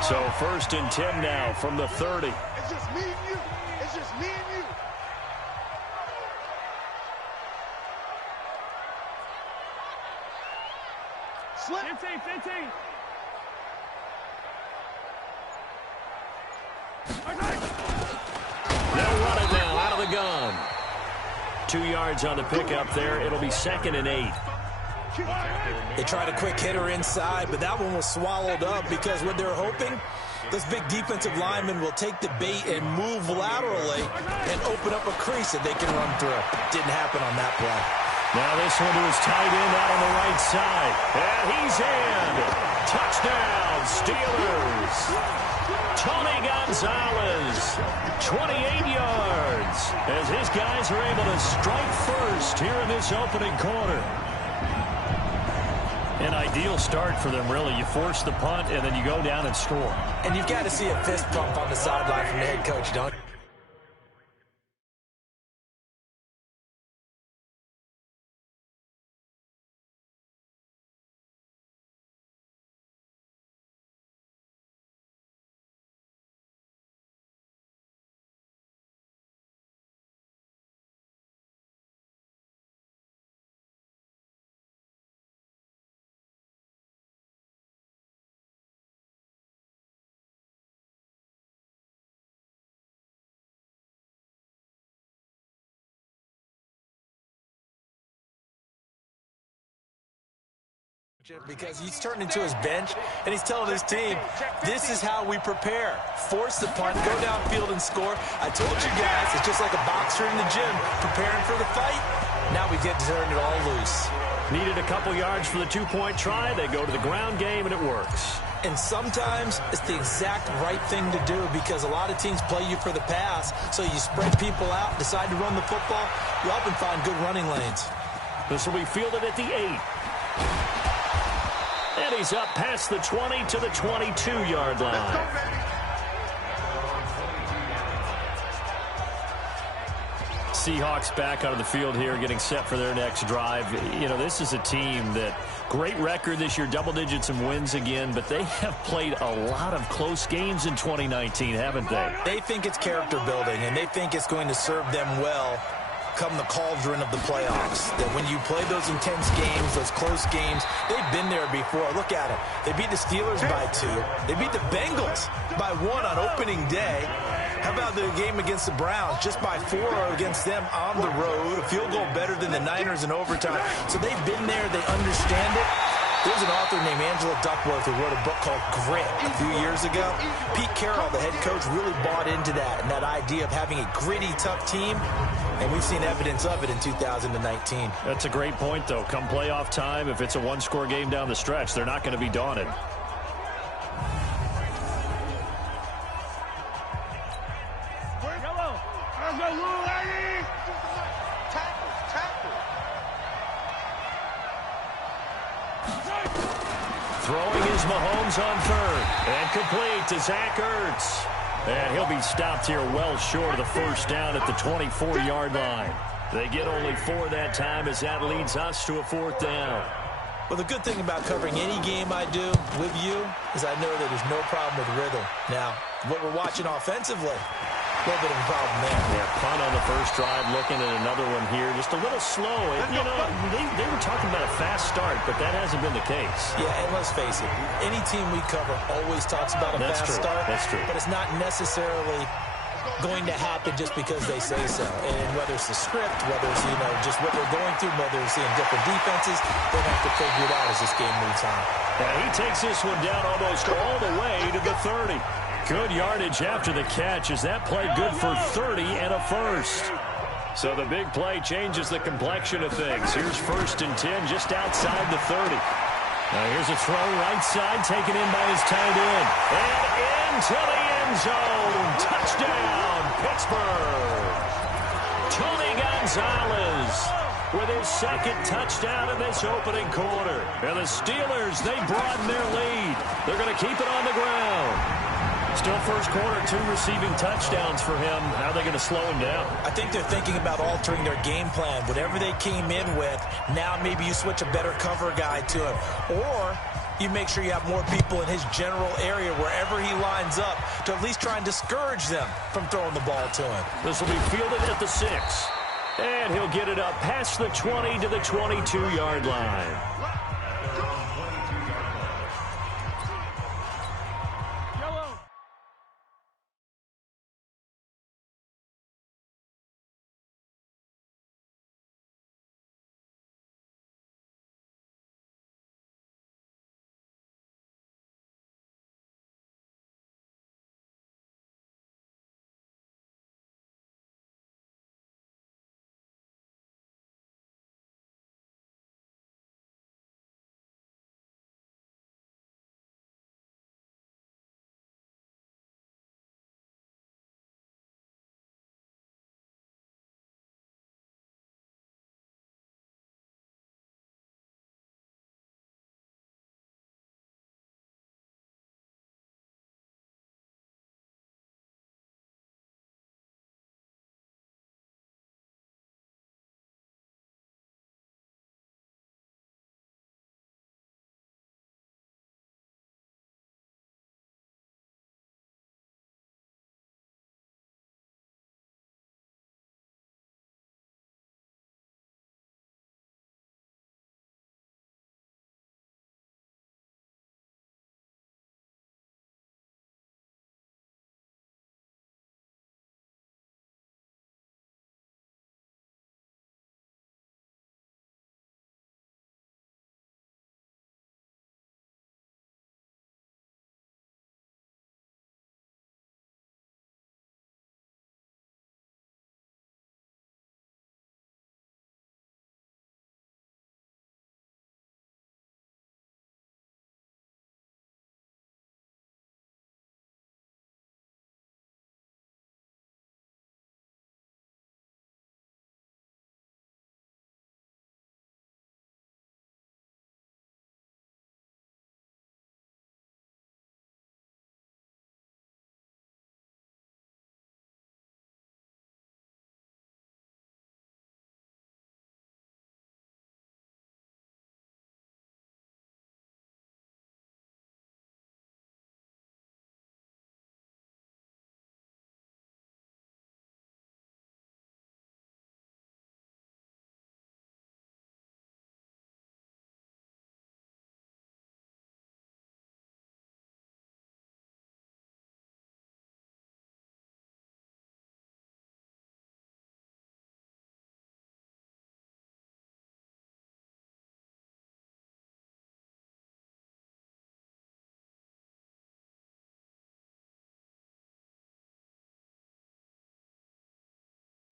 So 1st and 10 now from the 30. It's just me and you. It's just me and you. Slip. 15. They'll run it now out of the gun. 2 yards on the pickup there. It'll be 2nd and 8. They tried a quick hitter inside, but that one was swallowed up because what they're hoping, this big defensive lineman will take the bait and move laterally and open up a crease that they can run through. Didn't happen on that play. Now this one to his tight end out on the right side. And he's in. Touchdown, Steelers. Tony Gonzalez, 28 yards, as his guys are able to strike first here in this opening quarter. An ideal start for them, really. You force the punt, and then you go down and score. And you've got to see a fist pump on the sideline from the head coach, don't you? Because he's turned into his bench, and he's telling his team, this is how we prepare. Force the punt, go downfield and score. I told you guys, it's just like a boxer in the gym, preparing for the fight. Now we get to turn it all loose. Needed a couple yards for the two-point try. They go to the ground game, and it works. And sometimes it's the exact right thing to do because a lot of teams play you for the pass, so you spread people out, decide to run the football. You often find good running lanes. This will be fielded at the 8. And he's up past the 20 to the 22-yard line. Seahawks back out of the field here, getting set for their next drive. You know, this is a team that great record this year, double digits and wins again, but they have played a lot of close games in 2019, haven't they? They think it's character building, and they think it's going to serve them well come the cauldron of the playoffs. That when you play those intense games, those close games, they've been there before. Look at it. They beat the Steelers by 2. They beat the Bengals by 1 on opening day. How about the game against the Browns? Just by 4 against them on the road. A field goal better than the Niners in overtime. So they've been there. They understand it. There's an author named Angela Duckworth who wrote a book called Grit a few years ago. Pete Carroll, the head coach, really bought into that and that idea of having a gritty, tough team. And we've seen evidence of it in 2019. That's a great point, though. Come playoff time, if it's a one-score game down the stretch, they're not going to be daunted. Throwing is Mahomes on third. And complete to Zach Ertz. And he'll be stopped here well short of the first down at the 24-yard line. They get only 4 that time as that leads us to a 4th down. Well, the good thing about covering any game I do with you is I know that there's no problem with rhythm. Now, what we're watching offensively, a little bit of a problem there. Yeah, punt on the first drive, looking at another one here. Just a little slow. You know, they were talking about a fast start, but that hasn't been the case. Yeah, and let's face it, any team we cover always talks about a fast start. That's true. But it's not necessarily going to happen just because they say so. And whether it's the script, whether it's, just what they're going through, whether it's seeing different defenses, they'll have to figure it out as this game moves on. And he takes this one down almost all the way to the 30. Good yardage after the catch as that play good for 30 and a first. So the big play changes the complexion of things. Here's 1st and 10 just outside the 30. Now here's a throw right side taken in by his tight end. And into the end zone. Touchdown, Pittsburgh. Tony Gonzalez with his 2nd touchdown in this opening quarter. And the Steelers, they broaden their lead. They're going to keep it on the ground. Still first quarter, 2 receiving touchdowns for him. How are they going to slow him down? I think they're thinking about altering their game plan. Whatever they came in with, now maybe you switch a better cover guy to him. Or you make sure you have more people in his general area wherever he lines up to at least try and discourage them from throwing the ball to him. This will be fielded at the 6. And he'll get it up past the 20 to the 22-yard line.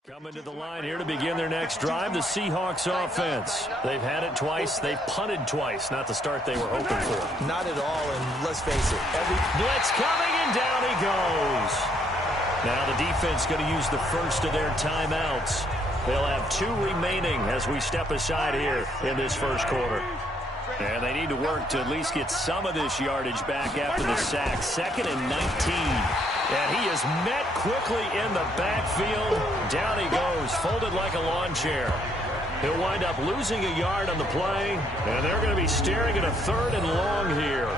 Coming to the line here to begin their next drive, the Seahawks offense. They've had it twice. They've punted twice. Not the start they were hoping for. Not at all, and let's face it. Every blitz coming, and down he goes. Now the defense going to use the first of their timeouts. They'll have 2 remaining as we step aside here in this first quarter. And they need to work to at least get some of this yardage back after the sack. 2nd and 19. And he is met quickly in the backfield. Down he goes, folded like a lawn chair. He'll wind up losing a yard on the play, and they're going to be staring at a 3rd and long here.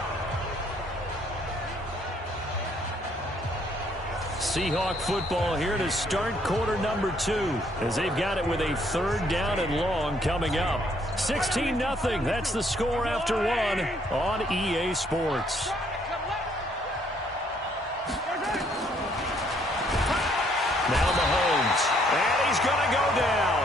Seahawk football here to start quarter number 2, as they've got it with a 3rd down and long coming up. 16-0, that's the score after 1 on EA Sports. Now Mahomes, and he's going to go down.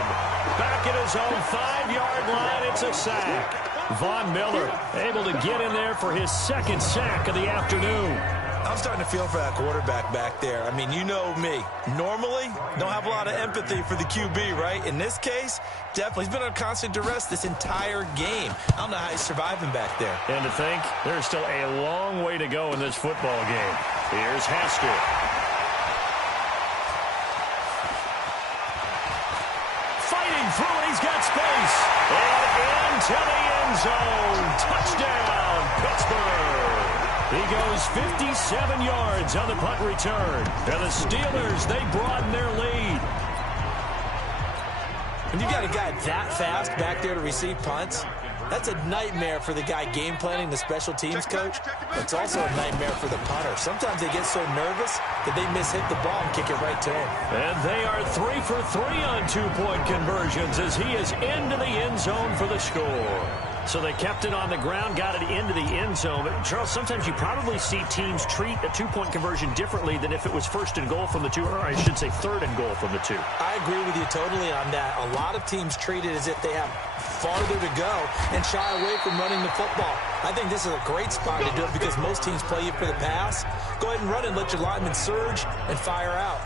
Back at his own 5-yard line, it's a sack. Von Miller able to get in there for his 2nd sack of the afternoon. I'm starting to feel for that quarterback back there. I mean, you know me. Normally, don't have a lot of empathy for the QB, right? In this case, definitely. He's been on constant duress this entire game. I don't know how he's surviving back there. And to think, there's still a long way to go in this football game. Here's Hester. Through it, he's got space. And into the end zone. Touchdown, Pittsburgh. He goes 57 yards on the punt return. And the Steelers, they broaden their lead. When you got a guy that fast back there to receive punts, that's a nightmare for the guy game planning, the special teams coach. It's also a nightmare for the punter. Sometimes they get so nervous that they mishit the ball and kick it right to him. And they are 3 for 3 on 2-point conversions as he is into the end zone for the score. So they kept it on the ground, got it into the end zone. But Charles, sometimes you probably see teams treat a 2-point conversion differently than if it was 1st and goal from the 2, or I should say 3rd and goal from the 2. I agree with you totally on that. A lot of teams treat it as if they have farther to go and shy away from running the football. I think this is a great spot to do it because most teams play you for the pass. Go ahead and run it, let your linemen surge and fire out.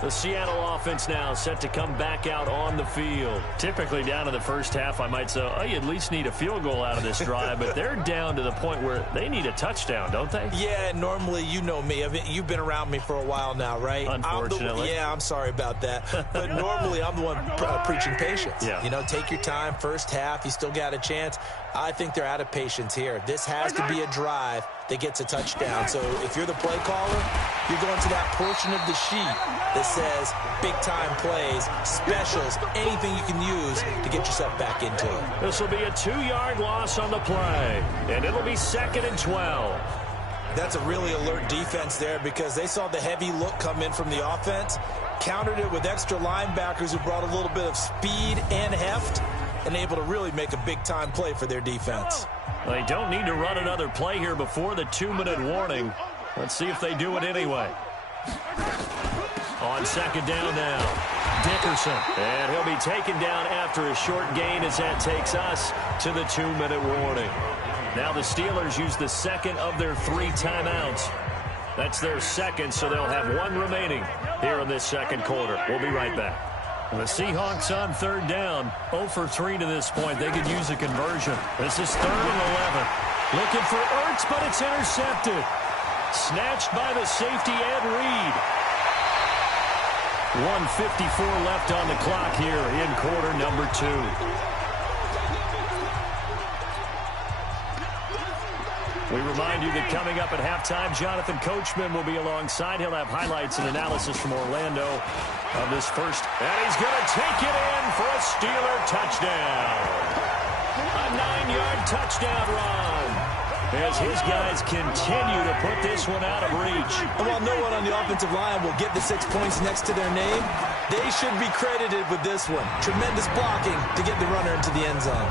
The Seattle offense now set to come back out on the field. Typically down in the first half, I might say, oh, you at least need a field goal out of this drive, but they're down to the point where they need a touchdown, don't they? Yeah, normally, you know me. I mean, you've been around me for a while now, right? Unfortunately. I'm sorry about that. But normally, I'm the one preaching patience. Yeah. You know, take your time. First half, you still got a chance. I think they're out of patience here. This has to be a drive that gets a touchdown. So if you're the play caller, you're going to that portion of the sheet that says big-time plays, specials, anything you can use to get yourself back into it. This will be a 2-yard loss on the play, and it'll be 2nd and 12. That's a really alert defense there because they saw the heavy look come in from the offense, countered it with extra linebackers who brought a little bit of speed and heft, and able to really make a big-time play for their defense. They don't need to run another play here before the 2-minute warning. Let's see if they do it anyway. On 2nd down now, Dickerson. And he'll be taken down after a short gain as that takes us to the 2-minute warning. Now the Steelers use the 2nd of their 3 timeouts. That's their 2nd, so they'll have 1 remaining here in this 2nd quarter. We'll be right back. The Seahawks on 3rd down, 0 for 3 to this point. They could use a conversion. This is 3rd and 11. Looking for Ertz, but it's intercepted. Snatched by the safety, Ed Reed. 1:54 left on the clock here in quarter number 2. We remind you that coming up at halftime, Jonathan Coachman will be alongside. He'll have highlights and analysis from Orlando of this first. And he's going to take it in for a Steeler touchdown. A 9-yard touchdown run as his guys continue to put this one out of reach. And while no one on the offensive line will get the 6 points next to their name, they should be credited with this one. Tremendous blocking to get the runner into the end zone.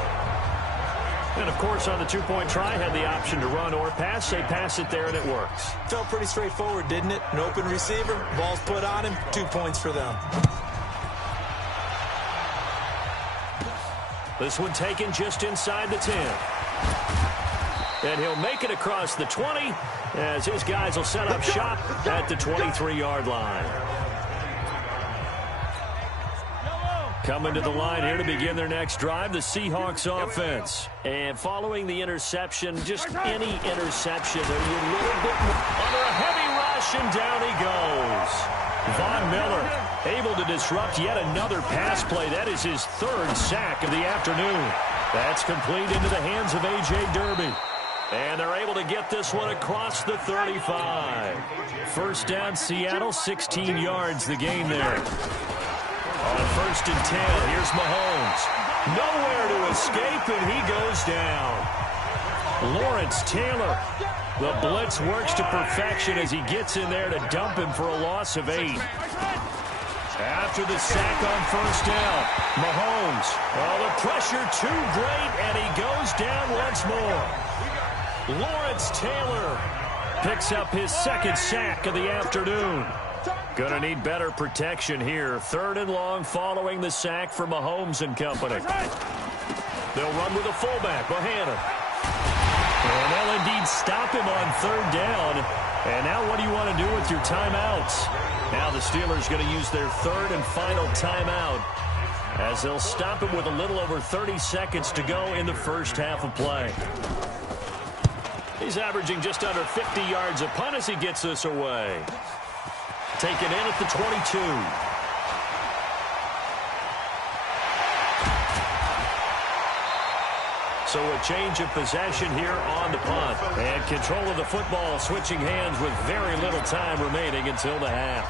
And, of course, on the 2-point try, had the option to run or pass. They pass it there, and it works. Felt pretty straightforward, didn't it? An open receiver, ball's put on him, 2 points for them. This one taken just inside the 10. And he'll make it across the 20 as his guys will set up shop at the 23-yard line. Coming to the line here to begin their next drive, the Seahawks offense. And following the interception, just any interception, they're a little bit under a heavy rush, and down he goes. Von Miller able to disrupt yet another pass play. That is his third sack of the afternoon. That's complete into the hands of A.J. Derby. And they're able to get this one across the 35. First down, Seattle, 16 yards the gain there. On 1st and 10, here's Mahomes. Nowhere to escape, and he goes down. Lawrence Taylor. The blitz works to perfection as he gets in there to dump him for a loss of 8. After the sack on 1st down, Mahomes. Oh, the pressure too great, and he goes down once more. Lawrence Taylor picks up his second sack of the afternoon. Gonna need better protection here. 3rd and long following the sack for Mahomes and company. They'll run with a fullback, Bohannon. And they'll indeed stop him on 3rd down. And now what do you want to do with your timeouts? Now the Steelers going to use their 3rd and final timeout as they'll stop him with a little over 30 seconds to go in the first half of play. He's averaging just under 50 yards a punt as he gets this away. Taken in at the 22. So a change of possession here on the punt. And control of the football switching hands with very little time remaining until the half.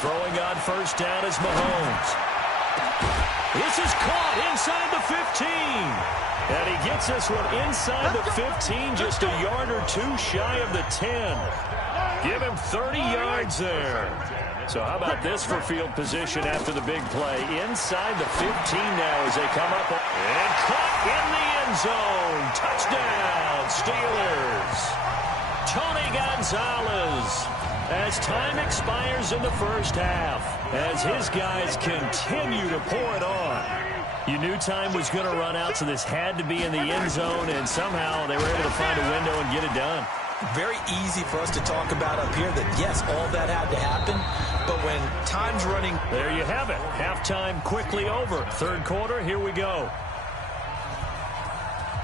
Throwing on 1st down is Mahomes. This is caught inside the 15. And he gets this one inside the 15, just a yard or two shy of the 10. Give him 30 yards there. So how about this for field position after the big play? Inside the 15 now as they come up. And caught in the end zone. Touchdown, Steelers. Tony Gonzalez. As time expires in the first half, as his guys continue to pour it on. You knew time was going to run out, so this had to be in the end zone, and somehow they were able to find a window and get it done. Very easy for us to talk about up here that, yes, all that had to happen, but when time's running... There you have it. Halftime quickly over. 3rd quarter, here we go.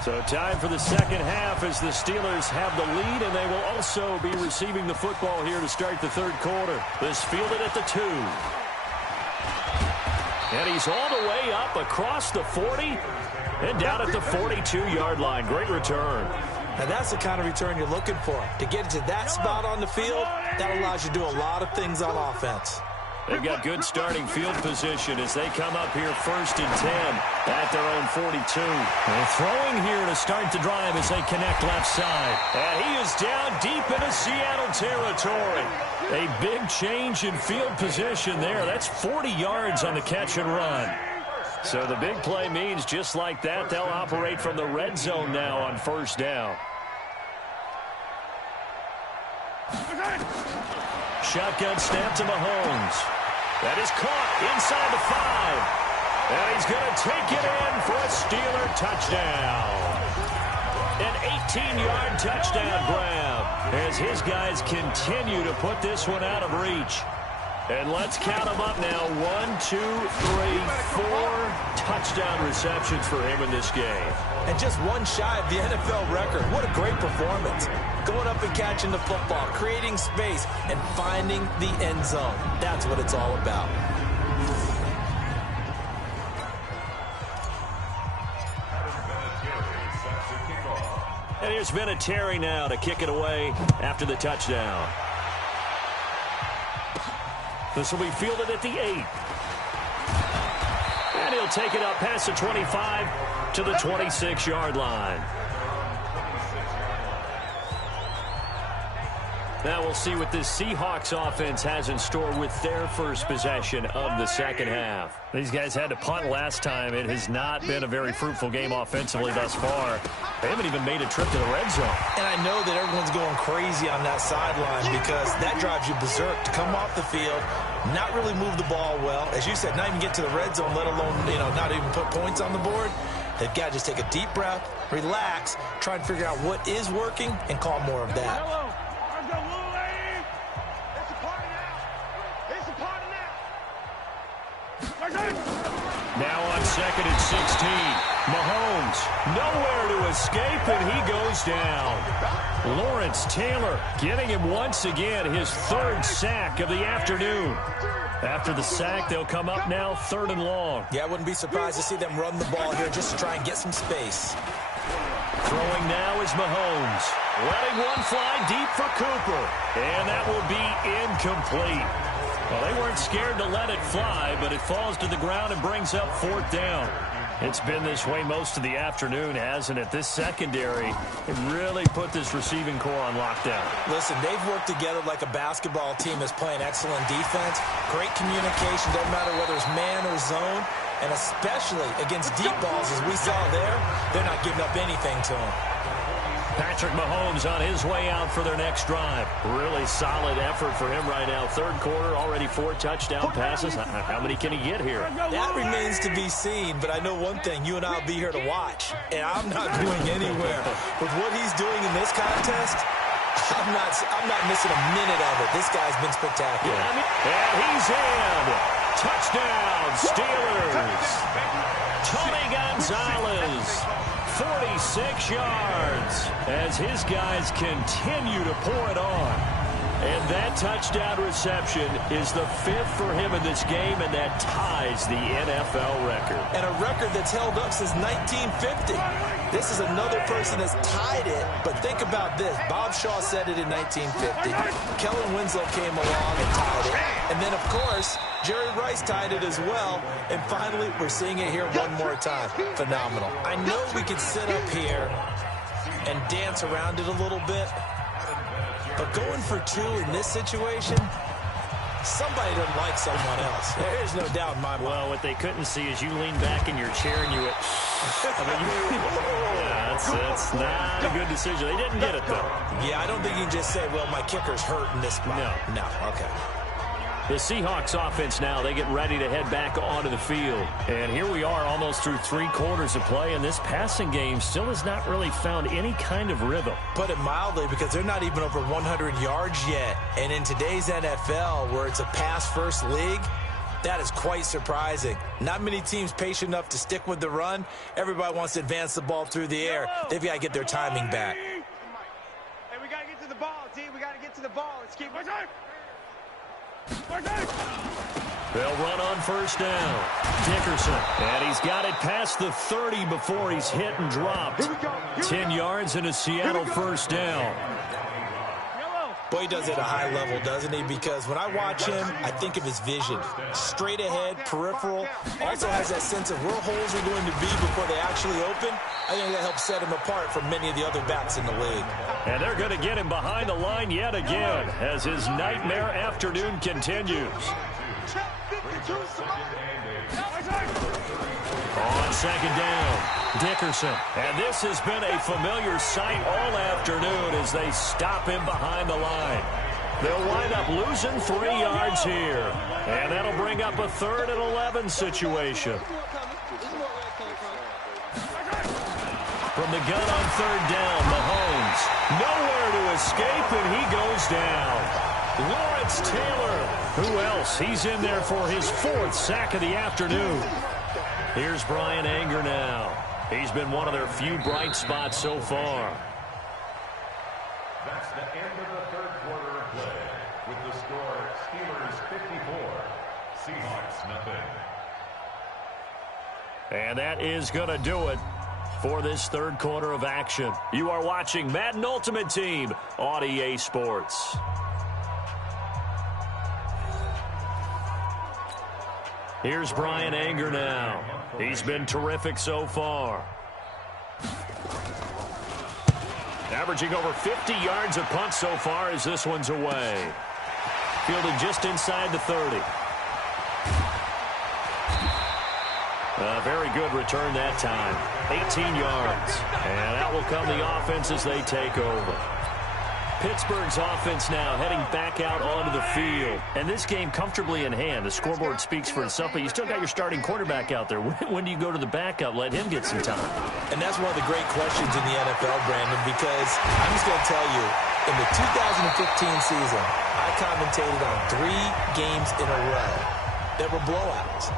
So time for the second half as the Steelers have the lead, and they will also be receiving the football here to start the 3rd quarter. This fielded at the 2. And he's all the way up across the 40 and down at the 42-yard line. Great return. And that's the kind of return you're looking for. To get to that spot on the field, that allows you to do a lot of things on offense. They've got good starting field position as they come up here 1st and 10 at their own 42. And throwing here to start the drive as they connect left side. And he is down deep into Seattle territory. A big change in field position there. That's 40 yards on the catch and run. So the big play means just like that, they'll operate from the red zone now on 1st down. Shotgun snap to Mahomes. That is caught inside the 5. And he's going to take it in for a Steeler touchdown. An 18-yard touchdown grab as his guys continue to put this one out of reach. And let's count them up now. 1, 2, 3, 4 touchdown receptions for him in this game. And just one shy of the NFL record. What a great performance. Going up and catching the football, creating space, and finding the end zone. That's what it's all about. And here's Vinatieri now to kick it away after the touchdown. This will be fielded at the 8. And he'll take it up past the 25 to the 26-yard line. Now we'll see what this Seahawks offense has in store with their first possession of the second half. These guys had to punt last time. It has not been a very fruitful game offensively thus far. They haven't even made a trip to the red zone. And I know that everyone's going crazy on that sideline because that drives you berserk to come off the field, not really move the ball well. As you said, not even get to the red zone, let alone, not even put points on the board. They've got to just take a deep breath, relax, try and figure out what is working, and call more of that. Hello. I'm the little lady. It's a party now. It's a party now. Now on second and 16. Mahomes nowhere to escape, and he goes down. Lawrence Taylor getting him once again his third sack of the afternoon. After the sack, they'll come up now 3rd and long. Yeah, I wouldn't be surprised to see them run the ball here just to try and get some space. Throwing now is Mahomes. Letting one fly deep for Cooper. And that will be incomplete. Well, they weren't scared to let it fly, but it falls to the ground and brings up 4th down. It's been this way most of the afternoon, hasn't it? This secondary, it really put this receiving core on lockdown. Listen, they've worked together like a basketball team that's playing excellent defense. Great communication, doesn't matter whether it's man or zone. And especially against deep balls, as we saw there, they're not giving up anything to them. Patrick Mahomes on his way out for their next drive. Really solid effort for him right now. 3rd quarter, already 4 touchdown passes. How many can he get here? That remains to be seen, but I know one thing. You and I will be here to watch, and I'm not going anywhere. With what he's doing in this contest, I'm not missing a minute of it. This guy's been spectacular. And he's in. Touchdown, Steelers. Tony Gonzalez. 46 yards as his guys continue to pour it on. And that touchdown reception is the 5th for him in this game, and that ties the NFL record. And a record that's held up since 1950. This is another person that's tied it, but think about this. Bob Shaw said it in 1950. Kellen Winslow came along and tied it. And then, of course, Jerry Rice tied it as well. And finally, we're seeing it here one more time. Phenomenal. I know we could sit up here and dance around it a little bit, but going for 2 in this situation, somebody doesn't like someone else. There's no doubt in my mind. Well, what they couldn't see is you lean back in your chair and you went, yeah, that's not a good decision. They didn't get it, though. Yeah, I don't think you can just say, well, my kicker's hurt in this spot. No, okay. The Seahawks offense now, they get ready to head back onto the field. And here we are almost through 3 quarters of play, and this passing game still has not really found any kind of rhythm. Put it mildly, because they're not even over 100 yards yet. And in today's NFL, where it's a pass-first league, that is quite surprising. Not many teams patient enough to stick with the run. Everybody wants to advance the ball through the air. They've got to get their timing back. Hey, we got to get to the ball, D. We got to get to the ball. Let's keep it. They'll run on 1st down. Dickerson, and he's got it past the 30 before he's hit and dropped. 10 yards and a Seattle 1st down. Boy, he does it at a high level, doesn't he? Because when I watch him, I think of his vision. Straight ahead, peripheral. Also has that sense of where holes are going to be before they actually open. I think that helps set him apart from many of the other backs in the league. And they're going to get him behind the line yet again as his nightmare afternoon continues. On 2nd down, Dickerson. And this has been a familiar sight all afternoon as they stop him behind the line. They'll wind up losing 3 yards here. And that'll bring up a 3rd and 11 situation. From the gun on 3rd down, Mahomes. Nowhere to escape, and he goes down. Lawrence Taylor. Who else? He's in there for his 4th sack of the afternoon. Here's Brian Anger now. He's been one of their few bright spots so far. That's the end of the 3rd quarter of play. With the score, Steelers 54, Seahawks nothing. And that is going to do it for this 3rd quarter of action. You are watching Madden Ultimate Team on EA Sports. Here's Brian Anger now. He's been terrific so far. Averaging over 50 yards a punt so far as this one's away. Fielded just inside the 30. A very good return that time. 18 yards. And out will come the offense as they take over. Pittsburgh's offense now heading back out onto the field. And this game comfortably in hand. The scoreboard speaks for itself, but you still got your starting quarterback out there. When do you go to the backup? Let him get some time. And that's one of the great questions in the NFL, Brandon, because I'm just going to tell you, in the 2015 season, I commentated on 3 games in a row that were blowouts.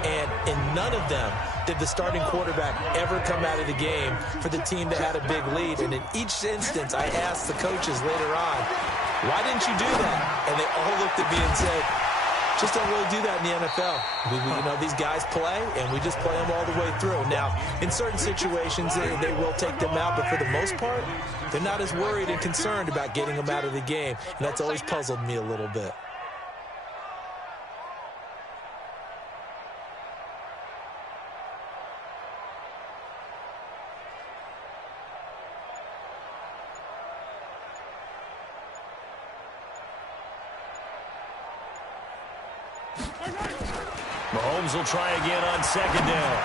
And in none of them did the starting quarterback ever come out of the game for the team that had a big lead. And in each instance, I asked the coaches later on, why didn't you do that? And they all looked at me and said, just don't really do that in the NFL. You know, these guys play, and we just play them all the way through. Now, in certain situations, they will take them out, but for the most part, they're not as worried and concerned about getting them out of the game. And that's always puzzled me a little bit. Mahomes will try again on second down.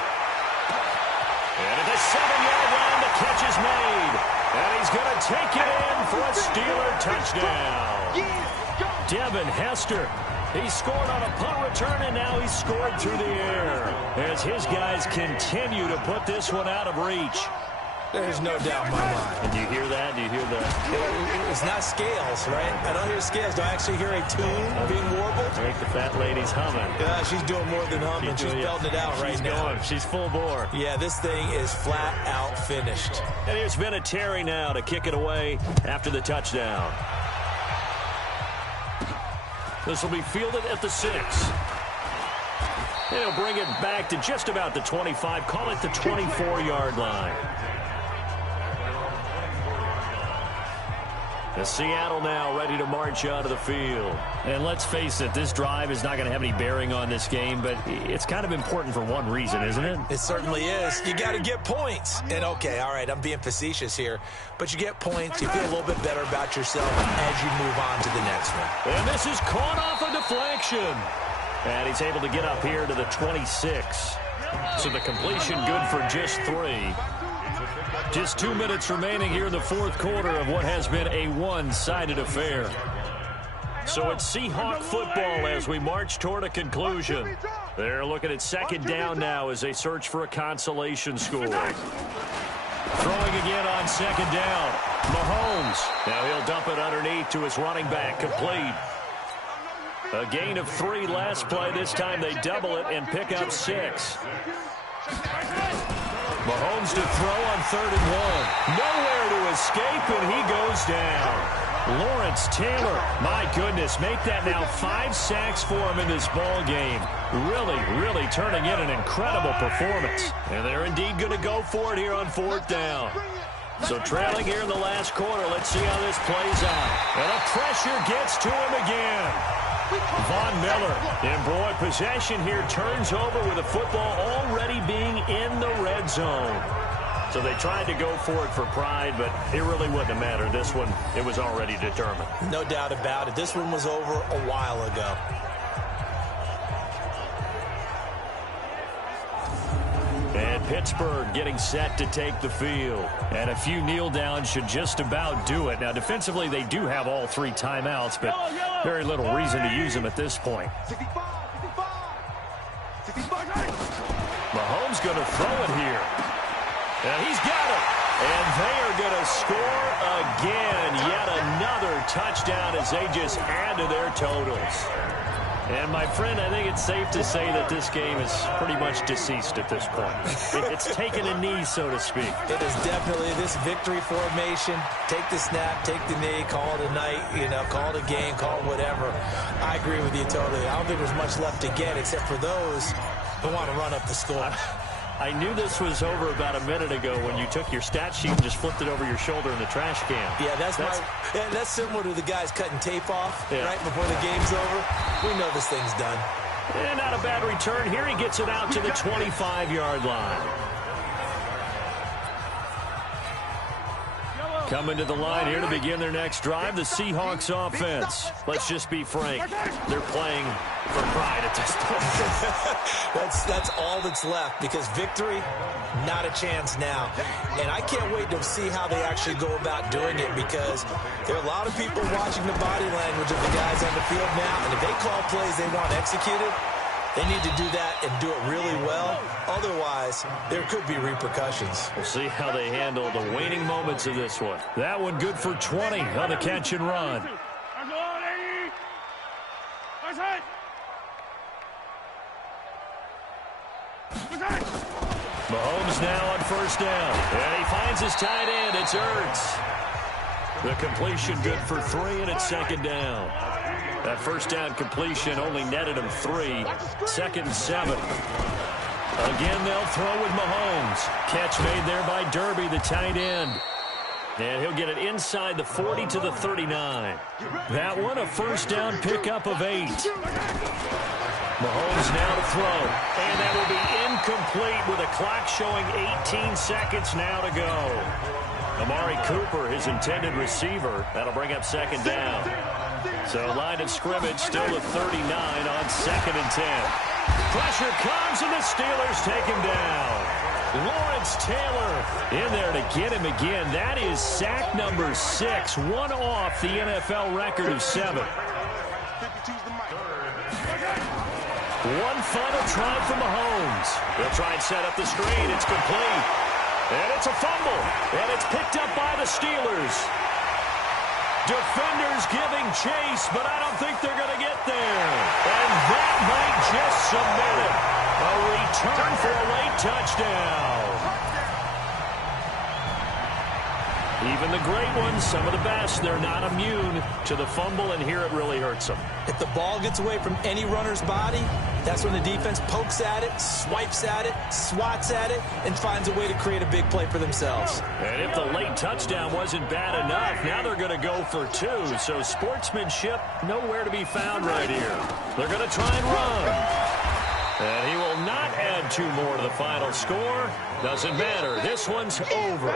And at the 7-yard line, the catch is made. And he's going to take it in for a Steeler touchdown. Devin Hester. He scored on a punt return, and now he's scored through the air as his guys continue to put this one out of reach. There's no doubt in my mind. Do you hear that? Do you hear that? It's not scales, right? I don't hear scales. Do I actually hear a tune being warbled? I think the fat lady's humming. Yeah, she's doing more than humming. She's belting it out right now. Going. She's full bore. Yeah, this thing is flat out finished. And here's Vinatieri now to kick it away after the touchdown. This will be fielded at the 6. They'll bring it back to just about the 25. Call it the 24-yard line. And Seattle now ready to march out of the field. And let's face it, this drive is not going to have any bearing on this game, but it's kind of important for one reason, isn't it? It certainly is. You got to get points. And, okay, all right, I'm being facetious here, but you get points, you feel a little bit better about yourself as you move on to the next one. And this is caught off a deflection. And he's able to get up here to the 26. So the completion good for just 3. Just 2 minutes remaining here in the fourth quarter of what has been a one-sided affair. So it's Seahawk football as we march toward a conclusion. They're looking at second down now as they search for a consolation score. Throwing again on second down. Mahomes. Now he'll dump it underneath to his running back. Complete. A gain of 3 last play. This time they double it and pick up 6. Mahomes to throw on 3rd and 1. Nowhere to escape, and he goes down. Lawrence Taylor, my goodness, make that now 5 sacks for him in this ball game. Really turning in an incredible performance. And they're indeed going to go for it here on 4th down. So trailing here in the last quarter, let's see how this plays out. And the pressure gets to him again. Von Miller, and boy, possession here turns over with the football already being in the red zone. So they tried to go for it for pride, but it really wouldn't have mattered. This one, it was already determined. No doubt about it. This one was over a while ago. And Pittsburgh getting set to take the field. And a few kneel downs should just about do it. Now, defensively, they do have all 3 timeouts, but very little reason to use them at this point. Mahomes going to throw it here. And he's got it. And they are going to score again. Yet another touchdown as they just add to their totals. And, my friend, I think it's safe to say that this game is pretty much deceased at this point. It's taken a knee, so to speak. It is definitely this victory formation. Take the snap, take the knee, call it a night, call it a game, call it whatever. I agree with you totally. I don't think there's much left to get except for those who want to run up the score. I knew this was over about a minute ago when you took your stat sheet and just flipped it over your shoulder in the trash can. Yeah, that's similar to the guys cutting tape off right before the game's over. We know this thing's done. And not a bad return. Here he gets it out to the 25-yard line. Coming to the line here to begin their next drive, the Seahawks offense. Let's just be frank. They're playing for pride at this point. That's all that's left, because victory, not a chance now. And I can't wait to see how they actually go about doing it, because there are a lot of people watching the body language of the guys on the field now, and if they call plays they want executed, they need to do that and do it really well. Otherwise, there could be repercussions. We'll see how they handle the waning moments of this one. That one good for 20 on the catch and run. Mahomes now on first down. And he finds his tight end. It's Ertz. The completion good for 3, and it's second down. That first down completion only netted him 3. Second and 7. Again, they'll throw with Mahomes. Catch made there by Derby, the tight end. And he'll get it inside the 40 to the 39. That one, a first down pickup of 8. Mahomes now to throw. And that will be incomplete with a clock showing 18 seconds now to go. Amari Cooper, his intended receiver. That'll bring up second down. So line of scrimmage still at 39 on second and 10. Pressure comes, and the Steelers take him down. Lawrence Taylor in there to get him again. That is sack number 6, one off the NFL record of 7. One final try for Mahomes. They'll try and set up the screen. It's complete. And it's a fumble. And it's picked up by the Steelers. Defenders giving chase, but I don't think they're going to get there. And that might just submit it. A return for a late touchdown. Even the great ones, some of the best, they're not immune to the fumble, and here it really hurts them. If the ball gets away from any runner's body, that's when the defense pokes at it, swipes at it, swats at it, and finds a way to create a big play for themselves. And if the late touchdown wasn't bad enough, now they're going to go for 2. So sportsmanship nowhere to be found right here. They're going to try and run. And he will not add 2 more to the final score. Doesn't matter. This one's over.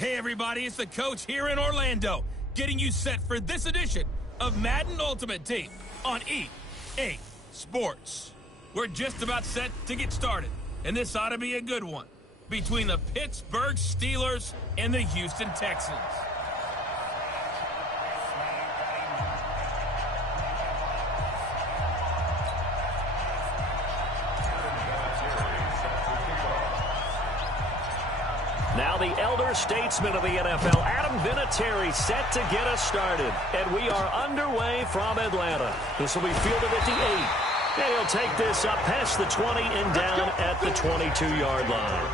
Hey everybody, it's the coach here in Orlando, getting you set for this edition of Madden Ultimate Team on EA Sports. We're just about set to get started, and this ought to be a good one, between the Pittsburgh Steelers and the Houston Texans. Now the elder statesman of the NFL, Adam Vinatieri, set to get us started. And we are underway from Atlanta. This will be fielded at the 8. And he'll take this up past the 20 and down at the 22-yard line.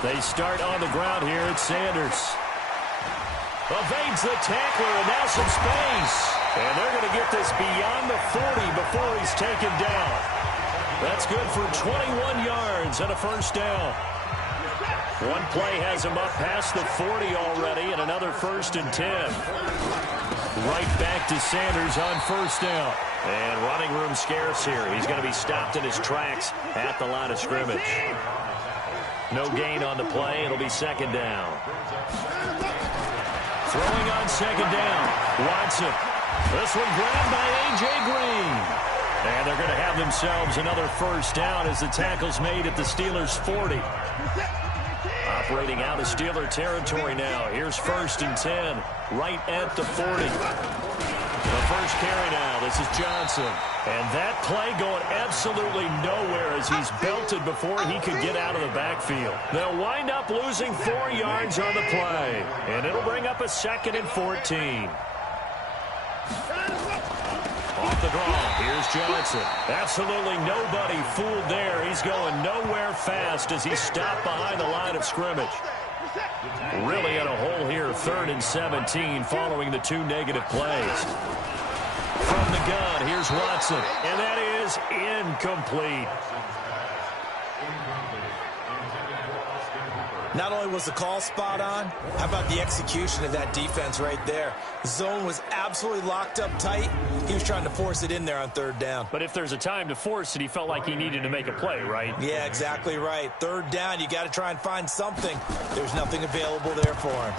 They start on the ground here at Sanders. Evades the tackler, and now some space. And they're going to get this beyond the 40 before he's taken down. That's good for 21 yards and a first down. One play has him up past the 40 already, and another 1st and 10. Right back to Sanders on first down. And running room scarce here. He's going to be stopped in his tracks at the line of scrimmage. No gain on the play. It'll be 2nd down. Throwing on 2nd down. Watson. This one grabbed by A.J. Green. And they're going to have themselves another first down as the tackle's made at the Steelers' 40. Operating out of Steeler territory now. Here's 1st and 10. Right at the 40. The first carry now. This is Johnson. And that play going absolutely nowhere as he's belted before he could get out of the backfield. They'll wind up losing 4 yards on the play. And it'll bring up a 2nd and 14. Off the draw. Here's Johnson. Absolutely nobody fooled there. He's going nowhere fast as he's stopped behind the line of scrimmage. Really in a hole here, 3rd and 17 following the 2 negative plays. From the gun, here's Watson, and that is incomplete. Not only was the call spot on, how about the execution of that defense right there? The zone was absolutely locked up tight. He was trying to force it in there on 3rd down. But if there's a time to force it, he felt like he needed to make a play, right? Yeah, exactly right. 3rd down, you got to try and find something. There's nothing available there for him.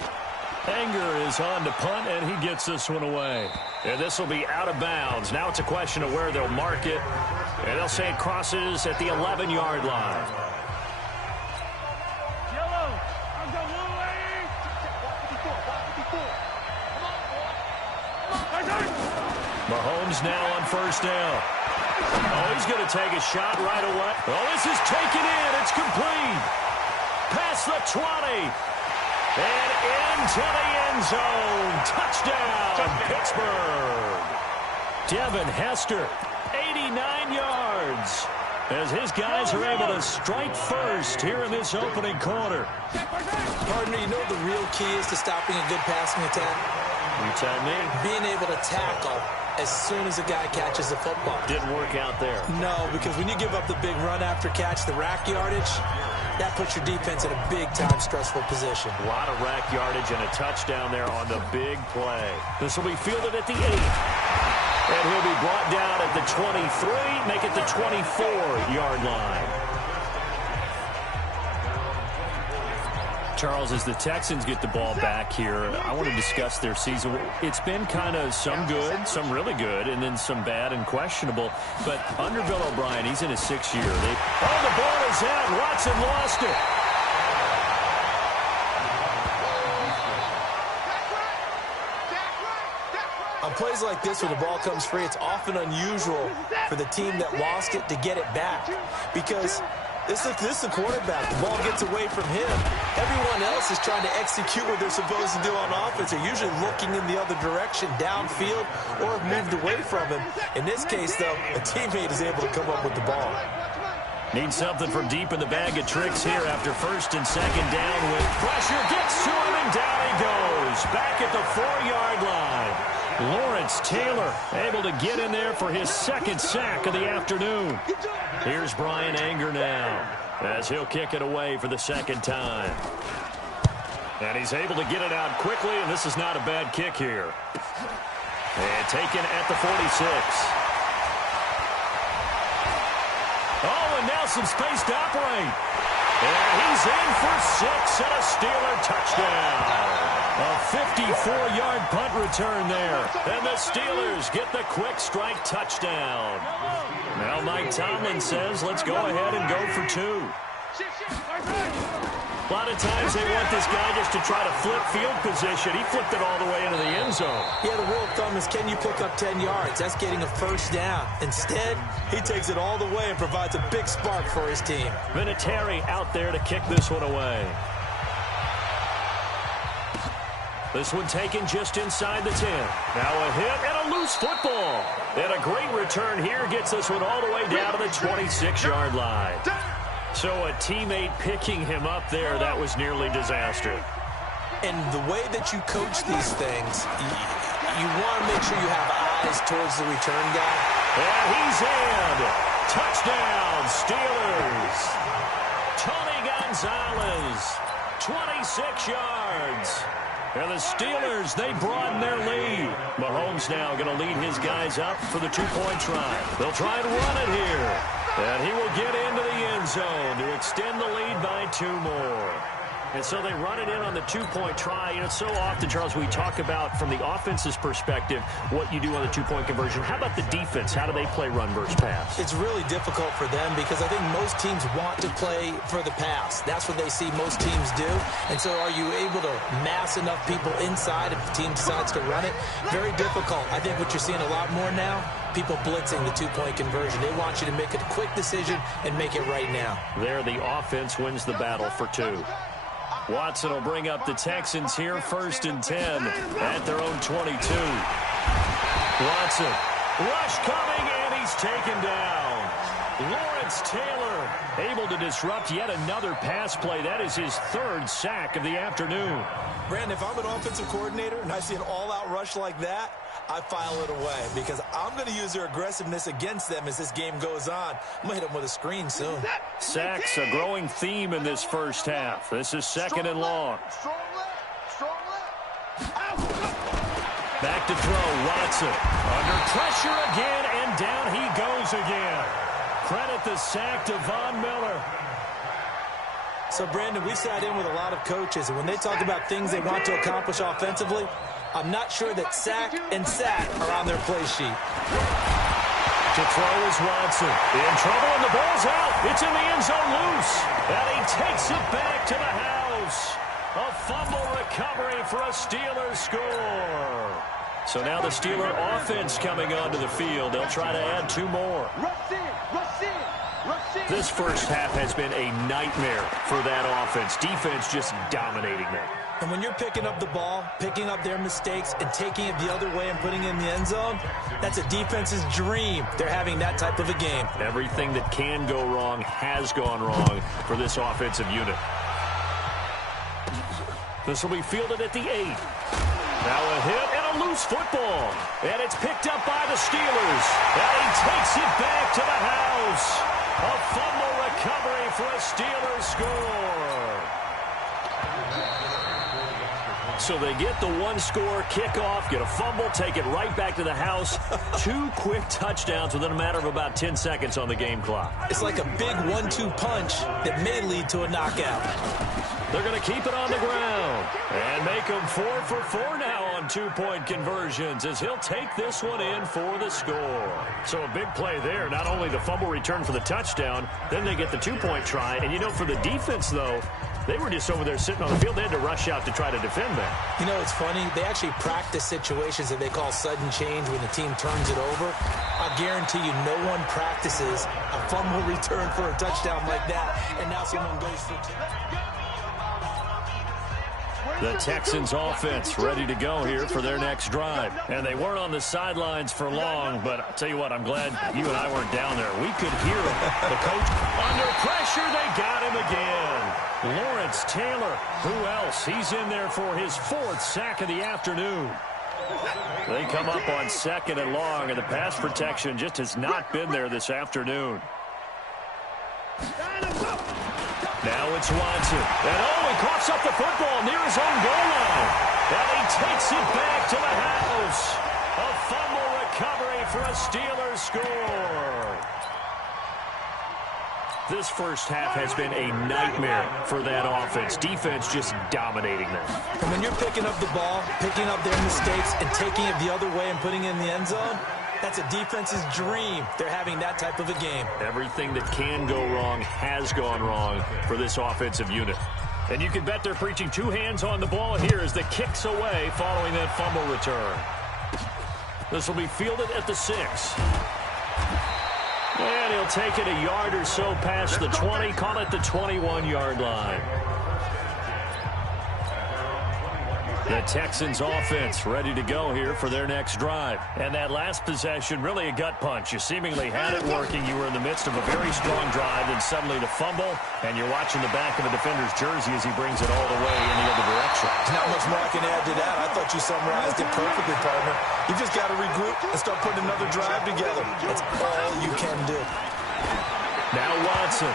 Anger is on to punt, and he gets this one away. And this will be out of bounds. Now it's a question of where they'll mark it. And they'll say it crosses at the 11-yard line. Mahomes now on 1st down. Oh, he's going to take a shot right away. Oh, this is taken in. It's complete. Past the 20. And into the end zone. Touchdown, Pittsburgh. Devin Hester, 89 yards. As his guys are able to strike first here in this opening quarter. Partner, you know the real key is to stopping a good passing attack? You tell me. Being able to tackle as soon as a guy catches the football. Didn't work out there. No, because when you give up the big run after catch, the rack yardage, that puts your defense in a big-time stressful position. A lot of rack yardage and a touchdown there on the big play. This will be fielded at the 8. And he'll be brought down at the 23, make it the 24-yard line. Charles, as the Texans get the ball back here, I want to discuss their season. It's been kind of some good, some really good, and then some bad and questionable. But under Bill O'Brien, he's in his 6th year. Oh, the ball is out. Watson lost it. On plays like this where the ball comes free, it's often unusual for the team that lost it to get it back. Because this is the quarterback. The ball gets away from him. Everyone else is trying to execute what they're supposed to do on offense. They're usually looking in the other direction, downfield, or have moved away from him. In this case, though, a teammate is able to come up with the ball. Need something from deep in the bag of tricks here after 1st and 2nd down with pressure. Gets to him, and down he goes. Back at the 4-yard line. Lawrence Taylor able to get in there for his 2nd sack of the afternoon. Here's Brian Anger now as he'll kick it away for the 2nd time. And he's able to get it out quickly, and this is not a bad kick here. And taken at the 46. Oh, and now some space to operate. And he's in for 6 and a Steeler touchdown. A 54-yard punt return there. And the Steelers get the quick strike touchdown. Now Mike Tomlin says, let's go ahead and go for 2. A lot of times they want this guy just to try to flip field position. He flipped it all the way into the end zone. Yeah, the rule of thumb is, can you pick up 10 yards? That's getting a first down. Instead, he takes it all the way and provides a big spark for his team. Vinatieri out there to kick this one away. This one taken just inside the 10. Now a hit and a loose football. And a great return here gets this one all the way down to the 26-yard line. So a teammate picking him up there, that was nearly disaster. And the way that you coach these things, you want to make sure you have eyes towards the return guy. And he's in. Touchdown, Steelers. Tony Gonzalez, 26 yards. And the Steelers, they broaden their lead. Mahomes now going to lead his guys up for the 2-point try. They'll try and run it here. And he will get into the end zone to extend the lead by 2 more. And so they run it in on the 2-point try. You know, so often, Charles, we talk about, from the offense's perspective, what you do on the 2-point conversion. How about the defense? How do they play run versus pass? It's really difficult for them because I think most teams want to play for the pass. That's what they see most teams do. And so are you able to mass enough people inside if the team decides to run it? Very difficult. I think what you're seeing a lot more now, people blitzing the 2-point conversion. They want you to make a quick decision and make it right now. There, the offense wins the battle for 2. Watson will bring up the Texans here, 1st and 10 at their own 22. Watson, rush coming, and he's taken down. Lawrence Taylor able to disrupt yet another pass play. That is his 3rd sack of the afternoon. Brandon, if I'm an offensive coordinator and I see an all-out rush like that, I file it away because I'm going to use their aggressiveness against them as this game goes on. I'm going to hit them with a screen soon. Sacks, a growing theme in this first half. This is 2nd and long. Back to throw, Watson. Under pressure again, and down he goes again. Credit the sack to Von Miller. So, Brandon, we sat in with a lot of coaches, and when they talk about things they want to accomplish offensively, I'm not sure that sack and sack are on their play sheet. To throw is Watson. In trouble, and the ball's out. It's in the end zone loose. And he takes it back to the house. A fumble recovery for a Steelers score. So now the Steeler offense coming onto the field. They'll try to add 2 more. This first half has been a nightmare for that offense. Defense just dominating them. And when you're picking up the ball, picking up their mistakes, and taking it the other way and putting it in the end zone, that's a defense's dream. They're having that type of a game. Everything that can go wrong has gone wrong for this offensive unit. This will be fielded at the 8. Now a hit and a loose football. And it's picked up by the Steelers. And he takes it back to the house. A fumble recovery for a Steelers score. So they get the 1-score kickoff, get a fumble, take it right back to the house. 2 quick touchdowns within a matter of about 10 seconds on the game clock. It's like a big 1-2 punch that may lead to a knockout. They're going to keep it on the ground and make them 4 for 4 now on 2-point conversions as he'll take this one in for the score. So a big play there. Not only the fumble return for the touchdown, then they get the 2-point try. And, you know, for the defense, though, they were just over there sitting on the field. They had to rush out to try to defend that. You know, it's funny. They actually practice situations that they call sudden change when the team turns it over. I guarantee you no one practices a fumble return for a touchdown like that, and now someone goes for 2. The Texans offense ready to go here for their next drive. And they weren't on the sidelines for long, but I'll tell you what, I'm glad you and I weren't down there. We could hear him. The coach under pressure, they got him again. Lawrence Taylor, who else? He's in there for his 4th sack of the afternoon. They come up on 2nd and long, and the pass protection just has not been there this afternoon. Now it's Watson. And he coughs up the football near his own goal line. And he takes it back to the house. A fumble recovery for a Steelers score. This first half has been a nightmare for that offense. Defense just dominating them. And when you're picking up the ball, picking up their mistakes, and taking it the other way and putting it in the end zone, that's a defense's dream. They're having that type of a game. Everything that can go wrong has gone wrong for this offensive unit. And you can bet they're preaching two hands on the ball here as the kick's away following that fumble return. This will be fielded at the 6. And he'll take it a yard or so past the 20, call it the 21-yard line. The Texans offense ready to go here for their next drive. And that last possession, really a gut punch. You seemingly had it working. You were in the midst of a very strong drive, then suddenly the fumble, and you're watching the back of a defender's jersey as he brings it all the way in the other direction. There's not much more I can add to that. I thought you summarized it perfectly, partner. You just got to regroup and start putting another drive together. That's all you can do. Now Watson.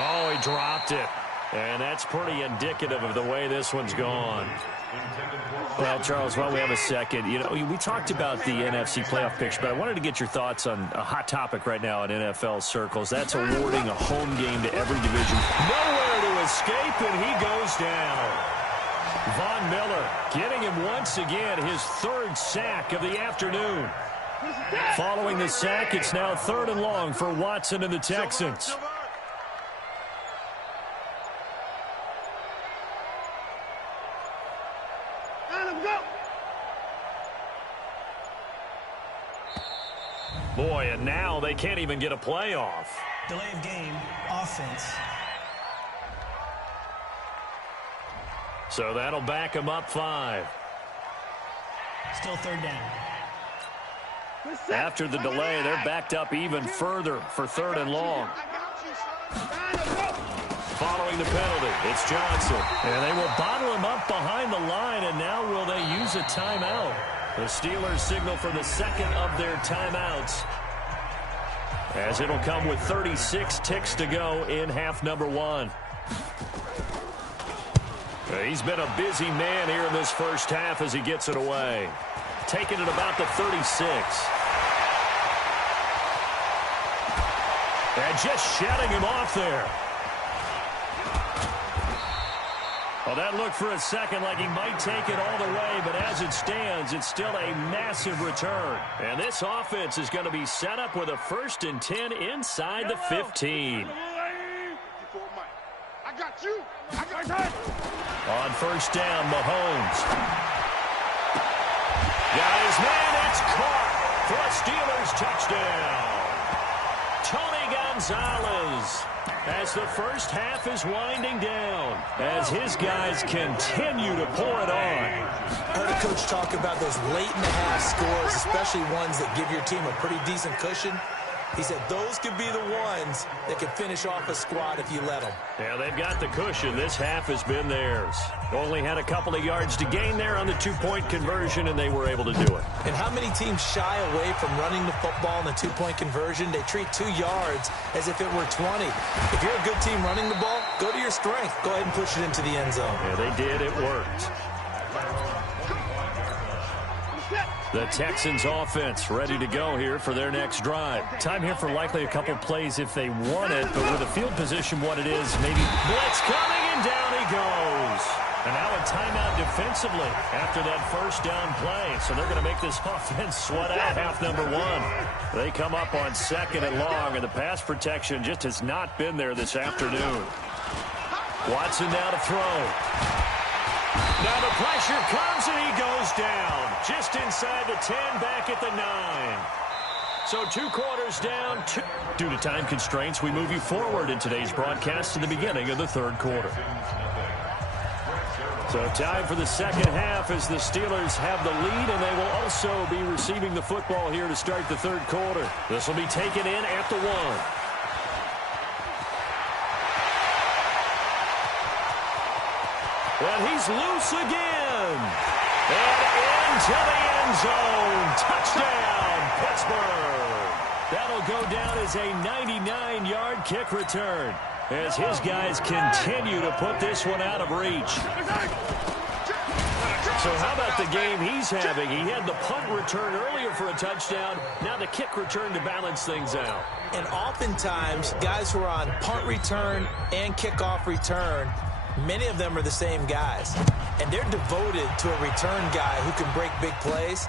Oh, he dropped it. And that's pretty indicative of the way this one's gone. Well, Charles, while we have a second, you know, we talked about the NFC playoff picture, but I wanted to get your thoughts on a hot topic right now in NFL circles. That's awarding a home game to every division. Nowhere to escape, and he goes down. Von Miller getting him once again, his third sack of the afternoon. Following the sack, it's now 3rd and long for Watson and the Texans. Boy, and now they can't even get a playoff. Delay of game, offense. So that'll back them up 5. Still 3rd down. After the delay, they're backed up even further for 3rd and long. Following the penalty, it's Johnson. And they will bottle him up behind the line, and now will they use a timeout? The Steelers signal for the second of their timeouts, as it'll come with 36 ticks to go in half number 1. He's been a busy man here in this first half as he gets it away. Taking it about the 36. And just shutting him off there. Well, that looked for a second like he might take it all the way, but as it stands, it's still a massive return. And this offense is going to be set up with a 1st and 10 inside the 15. I got you. On 1st down, Mahomes. Got his man, it's caught for a Steelers touchdown. Tony Gonzalez, as the first half is winding down, as his guys continue to pour it on. I heard a coach talk about those late-in-the-half scores, especially ones that give your team a pretty decent cushion. He said those could be the ones that could finish off a squad if you let them. Yeah, they've got the cushion. This half has been theirs. Only had a couple of yards to gain there on the 2-point conversion, and they were able to do it. And how many teams shy away from running the football in the 2-point conversion? They treat 2 yards as if it were 20. If you're a good team running the ball, go to your strength. Go ahead and push it into the end zone. Yeah, they did. It worked. The Texans offense ready to go here for their next drive. Time here for likely a couple plays if they want it, but with the field position what it is, maybe blitz coming, and down he goes. And now a timeout defensively after that 1st down play. So they're going to make this offense sweat out half number 1. They come up on 2nd and long, and the pass protection just has not been there this afternoon. Watson now to throw. Now the pressure comes, and he goes down. Just inside the 10, back at the 9. So 2 quarters down. Due to time constraints, we move you forward in today's broadcast to the beginning of the 3rd quarter. So time for the second half as the Steelers have the lead, and they will also be receiving the football here to start the 3rd quarter. This will be taken in at the 1. And he's loose again. And into the end zone. Touchdown, Pittsburgh. That'll go down as a 99-yard kick return. as his guys continue to put this one out of reach. So how about the game he's having? He had the punt return earlier for a touchdown. Now the kick return to balance things out. And oftentimes, guys who are on punt return and kickoff return, many of them are the same guys. And they're devoted to a return guy who can break big plays.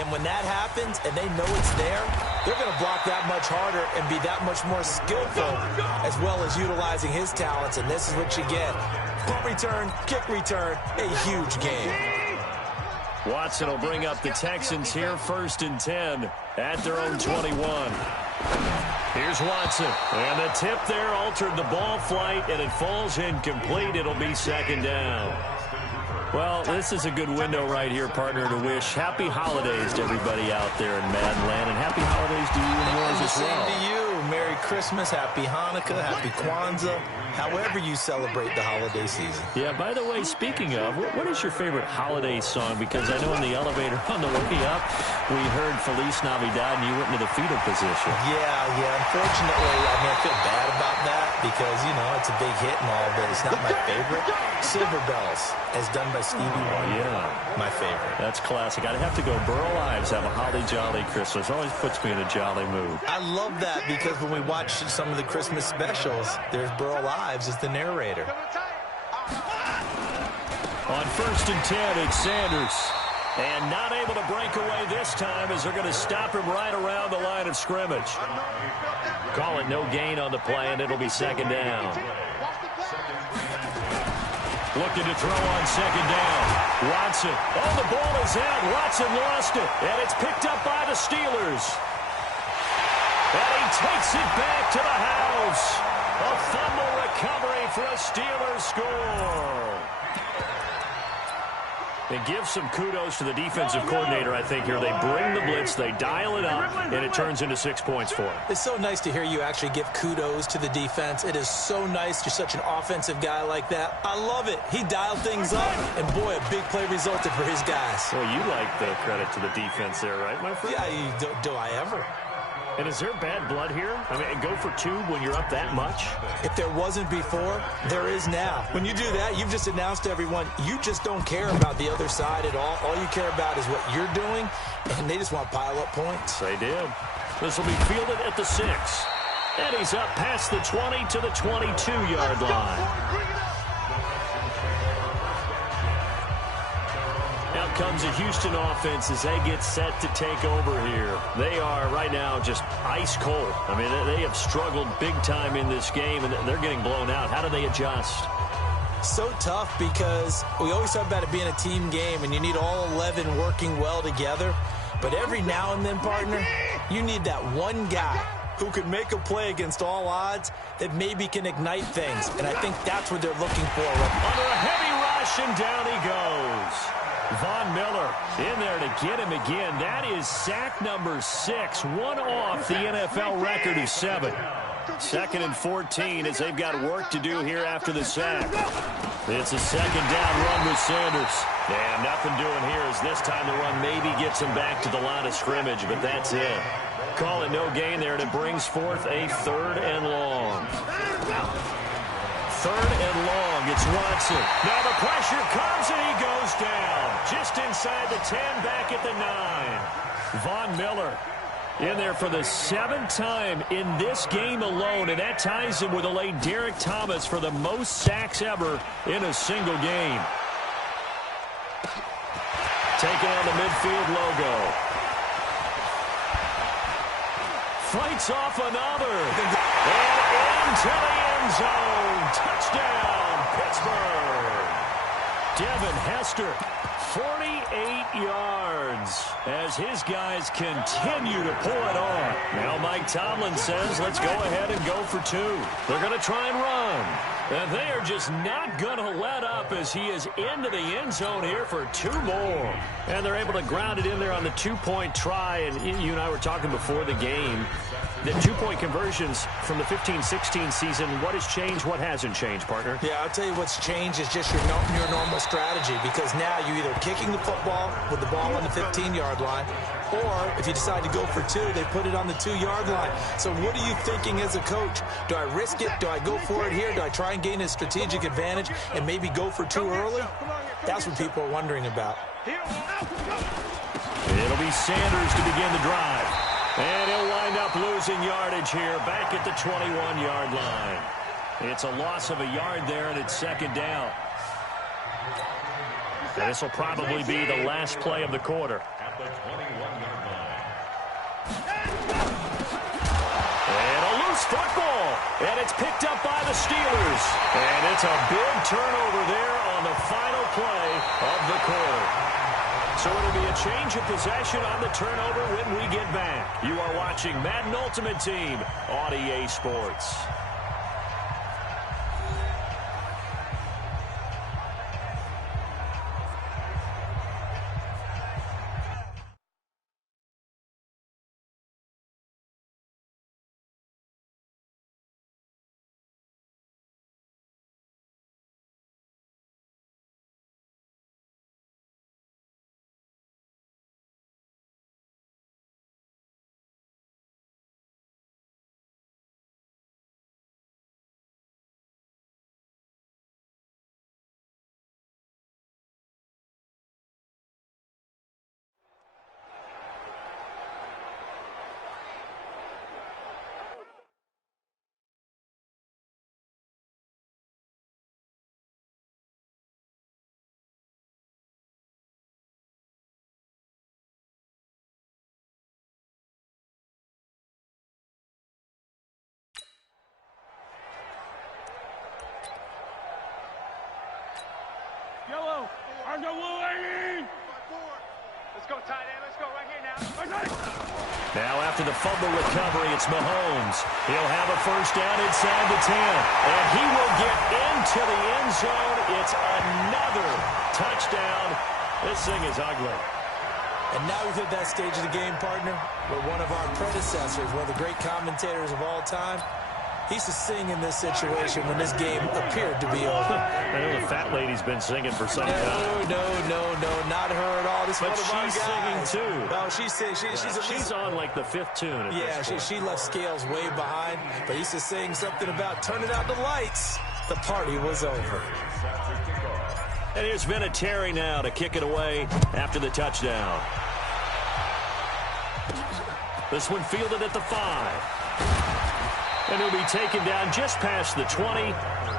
And when that happens and they know it's there, they're going to block that much harder and be that much more skillful, as well as utilizing his talents. And this is what you get. Punt return, kick return, a huge game. Watson will bring up the Texans here, 1st and 10 at their own 21. Here's Watson. And the tip there altered the ball flight, and it falls incomplete. It'll be 2nd down. Well, this is a good window right here, partner, to wish happy holidays to everybody out there in Madden land, and happy holidays to you and yours as well. Same to you. Merry Christmas, Happy Hanukkah, Happy Kwanzaa, however you celebrate the holiday season. Yeah, by the way, speaking of, what is your favorite holiday song? Because I know in the elevator on the way up, we heard Feliz Navidad, and you went into the fetal position. Yeah. Unfortunately, I feel bad about that because, it's a big hit and all, but it's not my favorite. Silver Bells, as done by Stevie Wonder. Yeah. My favorite. That's classic. I'd have to go Burl Ives, have a holly jolly Christmas. Always puts me in a jolly mood. I love that because when we watch some of the Christmas specials, there's Burl Ives as the narrator. On 1st and 10, it's Sanders. And not able to break away this time as they're going to stop him right around the line of scrimmage. Call it no gain on the play, and it'll be 2nd down. Looking to throw on 2nd down. Watson. Oh, the ball is out. Watson lost it. And it's picked up by the Steelers. And he takes it back to the house. A fumble recovery for a Steelers score. And give some kudos to the defensive coordinator, I think, here. They bring the blitz, they dial it up, and it turns into 6 points for him. It's so nice to hear you actually give kudos to the defense. It is so nice. You're such an offensive guy like that. I love it. He dialed things up, and boy, a big play resulted for his guys. Well, you like the credit to the defense there, right, my friend? Yeah, do I ever? And is there bad blood here? I mean, go for 2 when you're up that much? If there wasn't before, there is now. When you do that, you've just announced to everyone, you just don't care about the other side at all. All you care about is what you're doing, and they just want to pile up points. They did. This will be fielded at the 6. And he's up past the 20 to the 22-yard line. Out comes a Houston offense as they get set to take over here. They are right now just ice cold. I mean, they have struggled big time in this game, and they're getting blown out. How do they adjust? So tough because we always talk about it being a team game, and you need all 11 working well together. But every now and then, partner, you need that one guy who could make a play against all odds that maybe can ignite things. And I think that's what they're looking for. Under a heavy rush, and down he goes. Von Miller in there to get him again. That is sack number 6, one off the NFL record of 7. 2nd and 14 as they've got work to do here after the sack. It's a 2nd down run with Sanders. And nothing doing here as this time the run maybe gets him back to the line of scrimmage, but that's it. Call it no gain there, and it brings forth a 3rd and long. 3rd and long, it's Watson. Now the pressure comes, and he goes down. Just inside the 10, back at the 9. Von Miller in there for the 7th time in this game alone, and that ties him with the late Derek Thomas for the most sacks ever in a single game. Taking on the midfield logo. Fights off another. And into the end zone. Touchdown, Pittsburgh. Devin Hester, 48 yards as his guys continue to pull it on. Now Mike Tomlin says, let's go ahead and go for 2. They're going to try and run. And they are just not going to let up as he is into the end zone here for 2 more. And they're able to ground it in there on the 2-point try. And you and I were talking before the game. The two-point conversions from the 15-16 season, what has changed, what hasn't changed, partner? Yeah, I'll tell you what's changed is just your normal strategy, because now you're either kicking the football with the ball on the 15-yard line, or if you decide to go for two, they put it on the 2-yard line. So what are you thinking as a coach? Do I risk it? Do I go for it here? Do I try and gain a strategic advantage and maybe go for two early? That's what people are wondering about. It'll be Sanders to begin the drive. And he'll wind up losing yardage here back at the 21-yard line. It's a loss of a yard there, and it's second down. And this will probably be the last play of the quarter. At the 21-yard line. And a loose football. And it's picked up by the Steelers. And it's a big turnover there on the final play of the quarter. So it'll be a change of possession on the turnover when we get back. You are watching Madden Ultimate Team on EA Sports. Yellow, let's go tight end, let's go right here now. Now after the fumble recovery, it's Mahomes. He'll have a first down inside the 10. And he will get into the end zone. It's another touchdown. This thing is ugly. And now we've hit that stage of the game, partner, where one of our predecessors, one of the great commentators of all time, he used to sing in this situation when this game appeared to be over. I know the fat lady's been singing for some time. No, not her at all. This But one of our she's guys. singing too. No, she's on like the fifth tune. Yeah, she left Scales way behind, but he used to sing something about turning out the lights. The party was over. And here's Vinatieri now to kick it away after the touchdown. This one fielded at the 5. And he'll be taken down just past the 20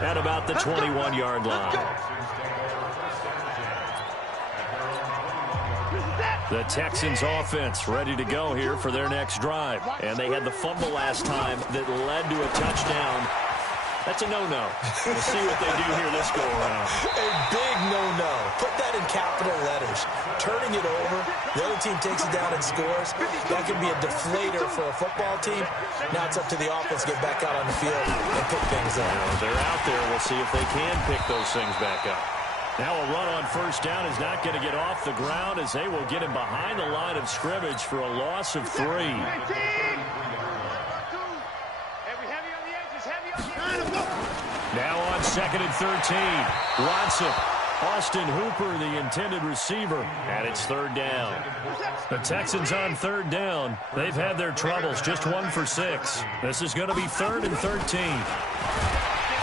at about the 21-yard line. The Texans offense ready to go here for their next drive. And they had the fumble last time that led to a touchdown. That's a no-no. We'll see what they do here this go-around. A big no-no. Put that in capital letters. Turning it over, the other team takes it down and scores. That can be a deflator for a football team. Now it's up to the offense to get back out on the field and pick things up. They're out there. We'll see if they can pick those things back up. Now a run on first down is not going to get off the ground as they will get him behind the line of scrimmage for a loss of 3. Now on 2nd and 13. Watson. Austin Hooper, the intended receiver, and it's 3rd down. The Texans on 3rd down. They've had their troubles, just 1 for 6. This is going to be 3rd and 13.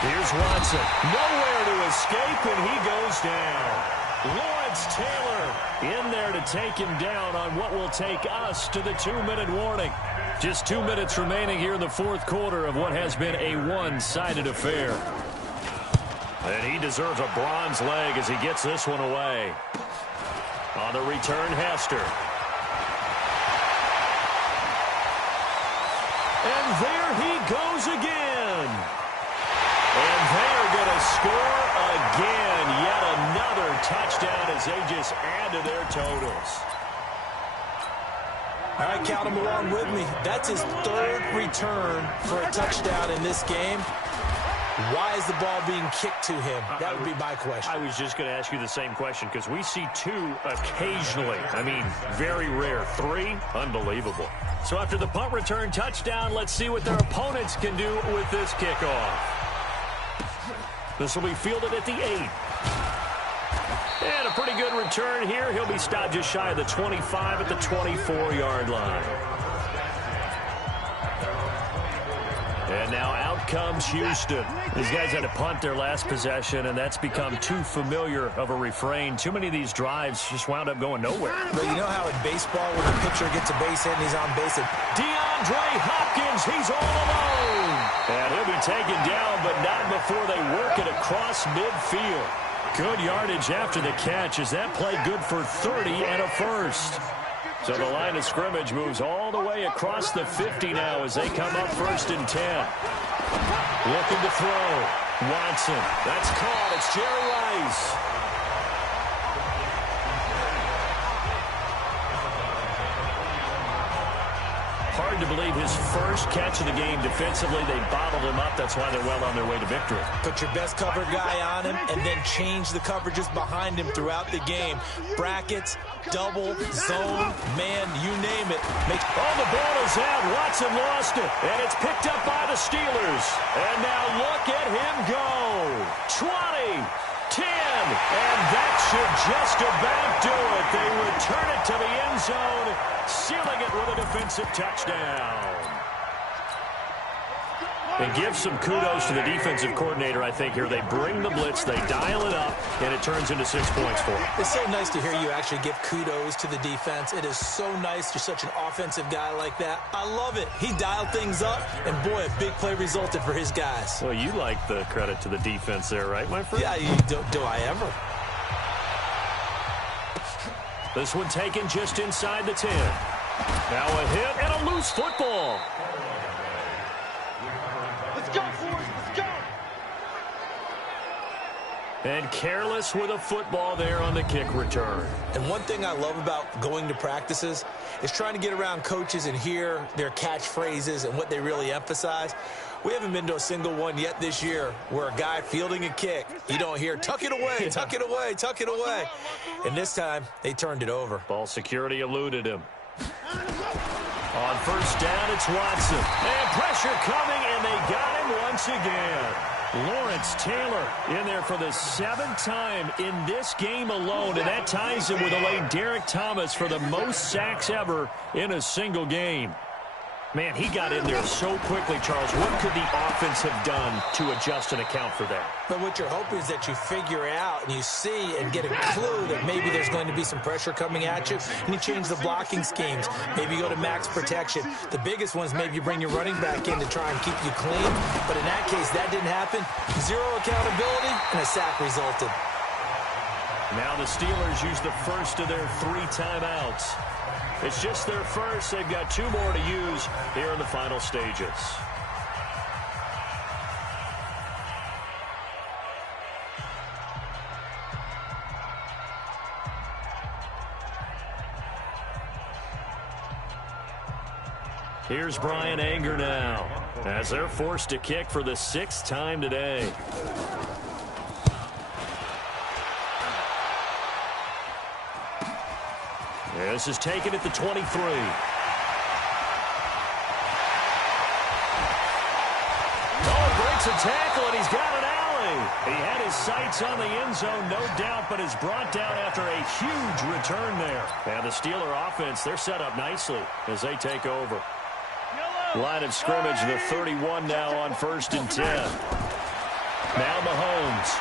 Here's Watson. Nowhere to escape, and he goes down. Lawrence Taylor in there to take him down on what will take us to the 2-minute warning. Just 2 minutes remaining here in the 4th quarter of what has been a one-sided affair. And he deserves a bronze leg as he gets this one away. On the return, Hester. And there he goes again. And they're going to score again. Yet another touchdown as they just add to their totals. All right, count him along with me. That's his 3rd return for a touchdown in this game. Why is the ball being kicked to him? That would be my question. I was just going to ask you the same question because we see 2 occasionally. I mean, very rare. 3, unbelievable. So after the punt return touchdown, let's see what their opponents can do with this kickoff. This will be fielded at the 8. And a pretty good return here. He'll be stopped just shy of the 25 at the 24-yard line. And now out comes Houston. These guys had to punt their last possession, and that's become too familiar of a refrain. Too many of these drives just wound up going nowhere. But you know how in baseball when the pitcher gets a base hit and he's on base? DeAndre Hopkins, he's all alone. And he'll be taken down, but not before they work it across midfield. Good yardage after the catch. Is that play good for 30 and a first? So the line of scrimmage moves all the way across the 50 now as they come up 1st and 10. Looking to throw. Watson. That's caught. It's Jerry Rice. Hard to believe his first catch of the game defensively. They bottled him up. That's why they're well on their way to victory. Put your best cover guy on him and then change the coverages behind him throughout the game. Brackets, double, zone, man, you name it. Oh, the ball is out. Watson lost it. And it's picked up by the Steelers. And now look at him go. 20, 10, and that should just about do it. They return it to the end zone, sealing it with a defensive touchdown. And give some kudos to the defensive coordinator, I think, here. They bring the blitz, they dial it up, and it turns into 6 points for them. It's so nice to hear you actually give kudos to the defense. It is so nice. You're such an offensive guy like that. I love it. He dialed things up, and boy, a big play resulted for his guys. Well, you like the credit to the defense there, right, my friend? Yeah, do I ever? This one taken just inside the 10. Now a hit and a loose football. Let's go, boys. Let's go. And careless with a football there on the kick return. And one thing I love about going to practices is trying to get around coaches and hear their catchphrases and what they really emphasize. We haven't been to a single one yet this year where a guy fielding a kick, you don't hear, tuck it away, tuck it away, tuck it away. And this time, they turned it over. Ball security eluded him. On 1st down, it's Watson. And pressure coming, and they got him once again. Lawrence Taylor in there for the 7th time in this game alone, and that ties him with the late Derek Thomas for the most sacks ever in a single game. Man, he got in there so quickly, Charles. What could the offense have done to adjust and account for that? But what you're hoping is that you figure out and you see and get a clue that maybe there's going to be some pressure coming at you, and you change the blocking schemes. Maybe you go to max protection. The biggest one is maybe you bring your running back in to try and keep you clean. But in that case, that didn't happen. Zero accountability, and a sack resulted. Now the Steelers use the first of their 3 timeouts. It's just their first. They've got 2 more to use here in the final stages. Here's Brian Anger now as they're forced to kick for the 6th time today. This is taken at the 23. Breaks a tackle, and he's got an alley. He had his sights on the end zone, no doubt, but is brought down after a huge return there. And the Steeler offense, they're set up nicely as they take over. Line of scrimmage, the 31 now on 1st and 10. Now Mahomes.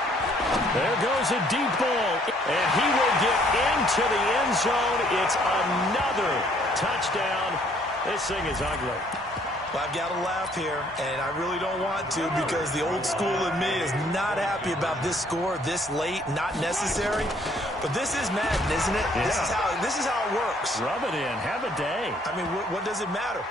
There goes a deep ball, and he will get into the end zone. It's another touchdown. This thing is ugly. Well, I've got to laugh here, and I really don't want to because the old school in me is not happy about this score this late, not necessary. But this is Madden, isn't it? Yeah. This is how it works. Rub it in. Have a day. I mean, what does it matter?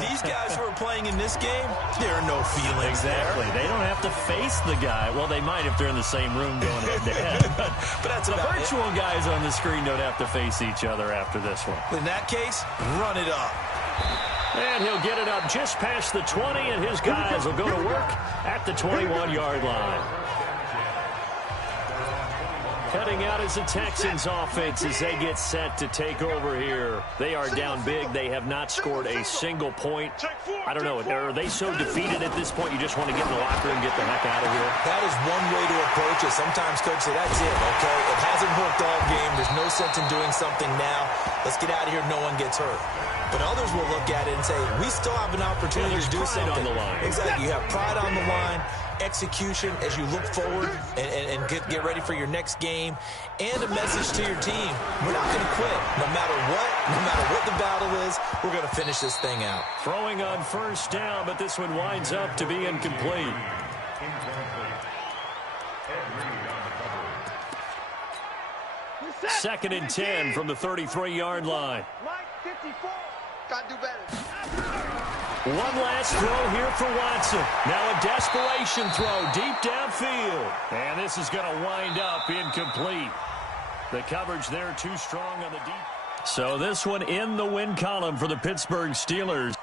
These guys who are playing in this game, there are no feelings exactly. there. They don't have to face the guy. Well, they might if they're in the same room going head-to-head. But that's the about virtual guys on the screen don't have to face each other after this one. In that case, run it up. And he'll get it up just past the 20, and his guys will go to work at the 21-yard line. Cutting out is the Texans offense as they get set to take over here. They are down big. They have not scored a single point. I don't know. Are they so defeated at this point you just want to get in the locker room and get the heck out of here? That is one way to approach it. Sometimes, Coach, say, that's it, okay? It hasn't worked all game. There's no sense in doing something now. Let's get out of here. No one gets hurt. But others will look at it and say, we still have an opportunity to do something. On the line. Exactly. You have pride on the line, execution as you look forward and get ready for your next game, and a message to your team. We're not going to quit. No matter what the battle is, we're going to finish this thing out. Throwing on first down, but this one winds up to be incomplete. Second and 10 from the 33-yard line. Mike, 54. Got to do better. One last throw here for Watson. Now a desperation throw deep downfield. And this is going to wind up incomplete. The coverage there too strong on the deep. So this one in the win column for the Pittsburgh Steelers.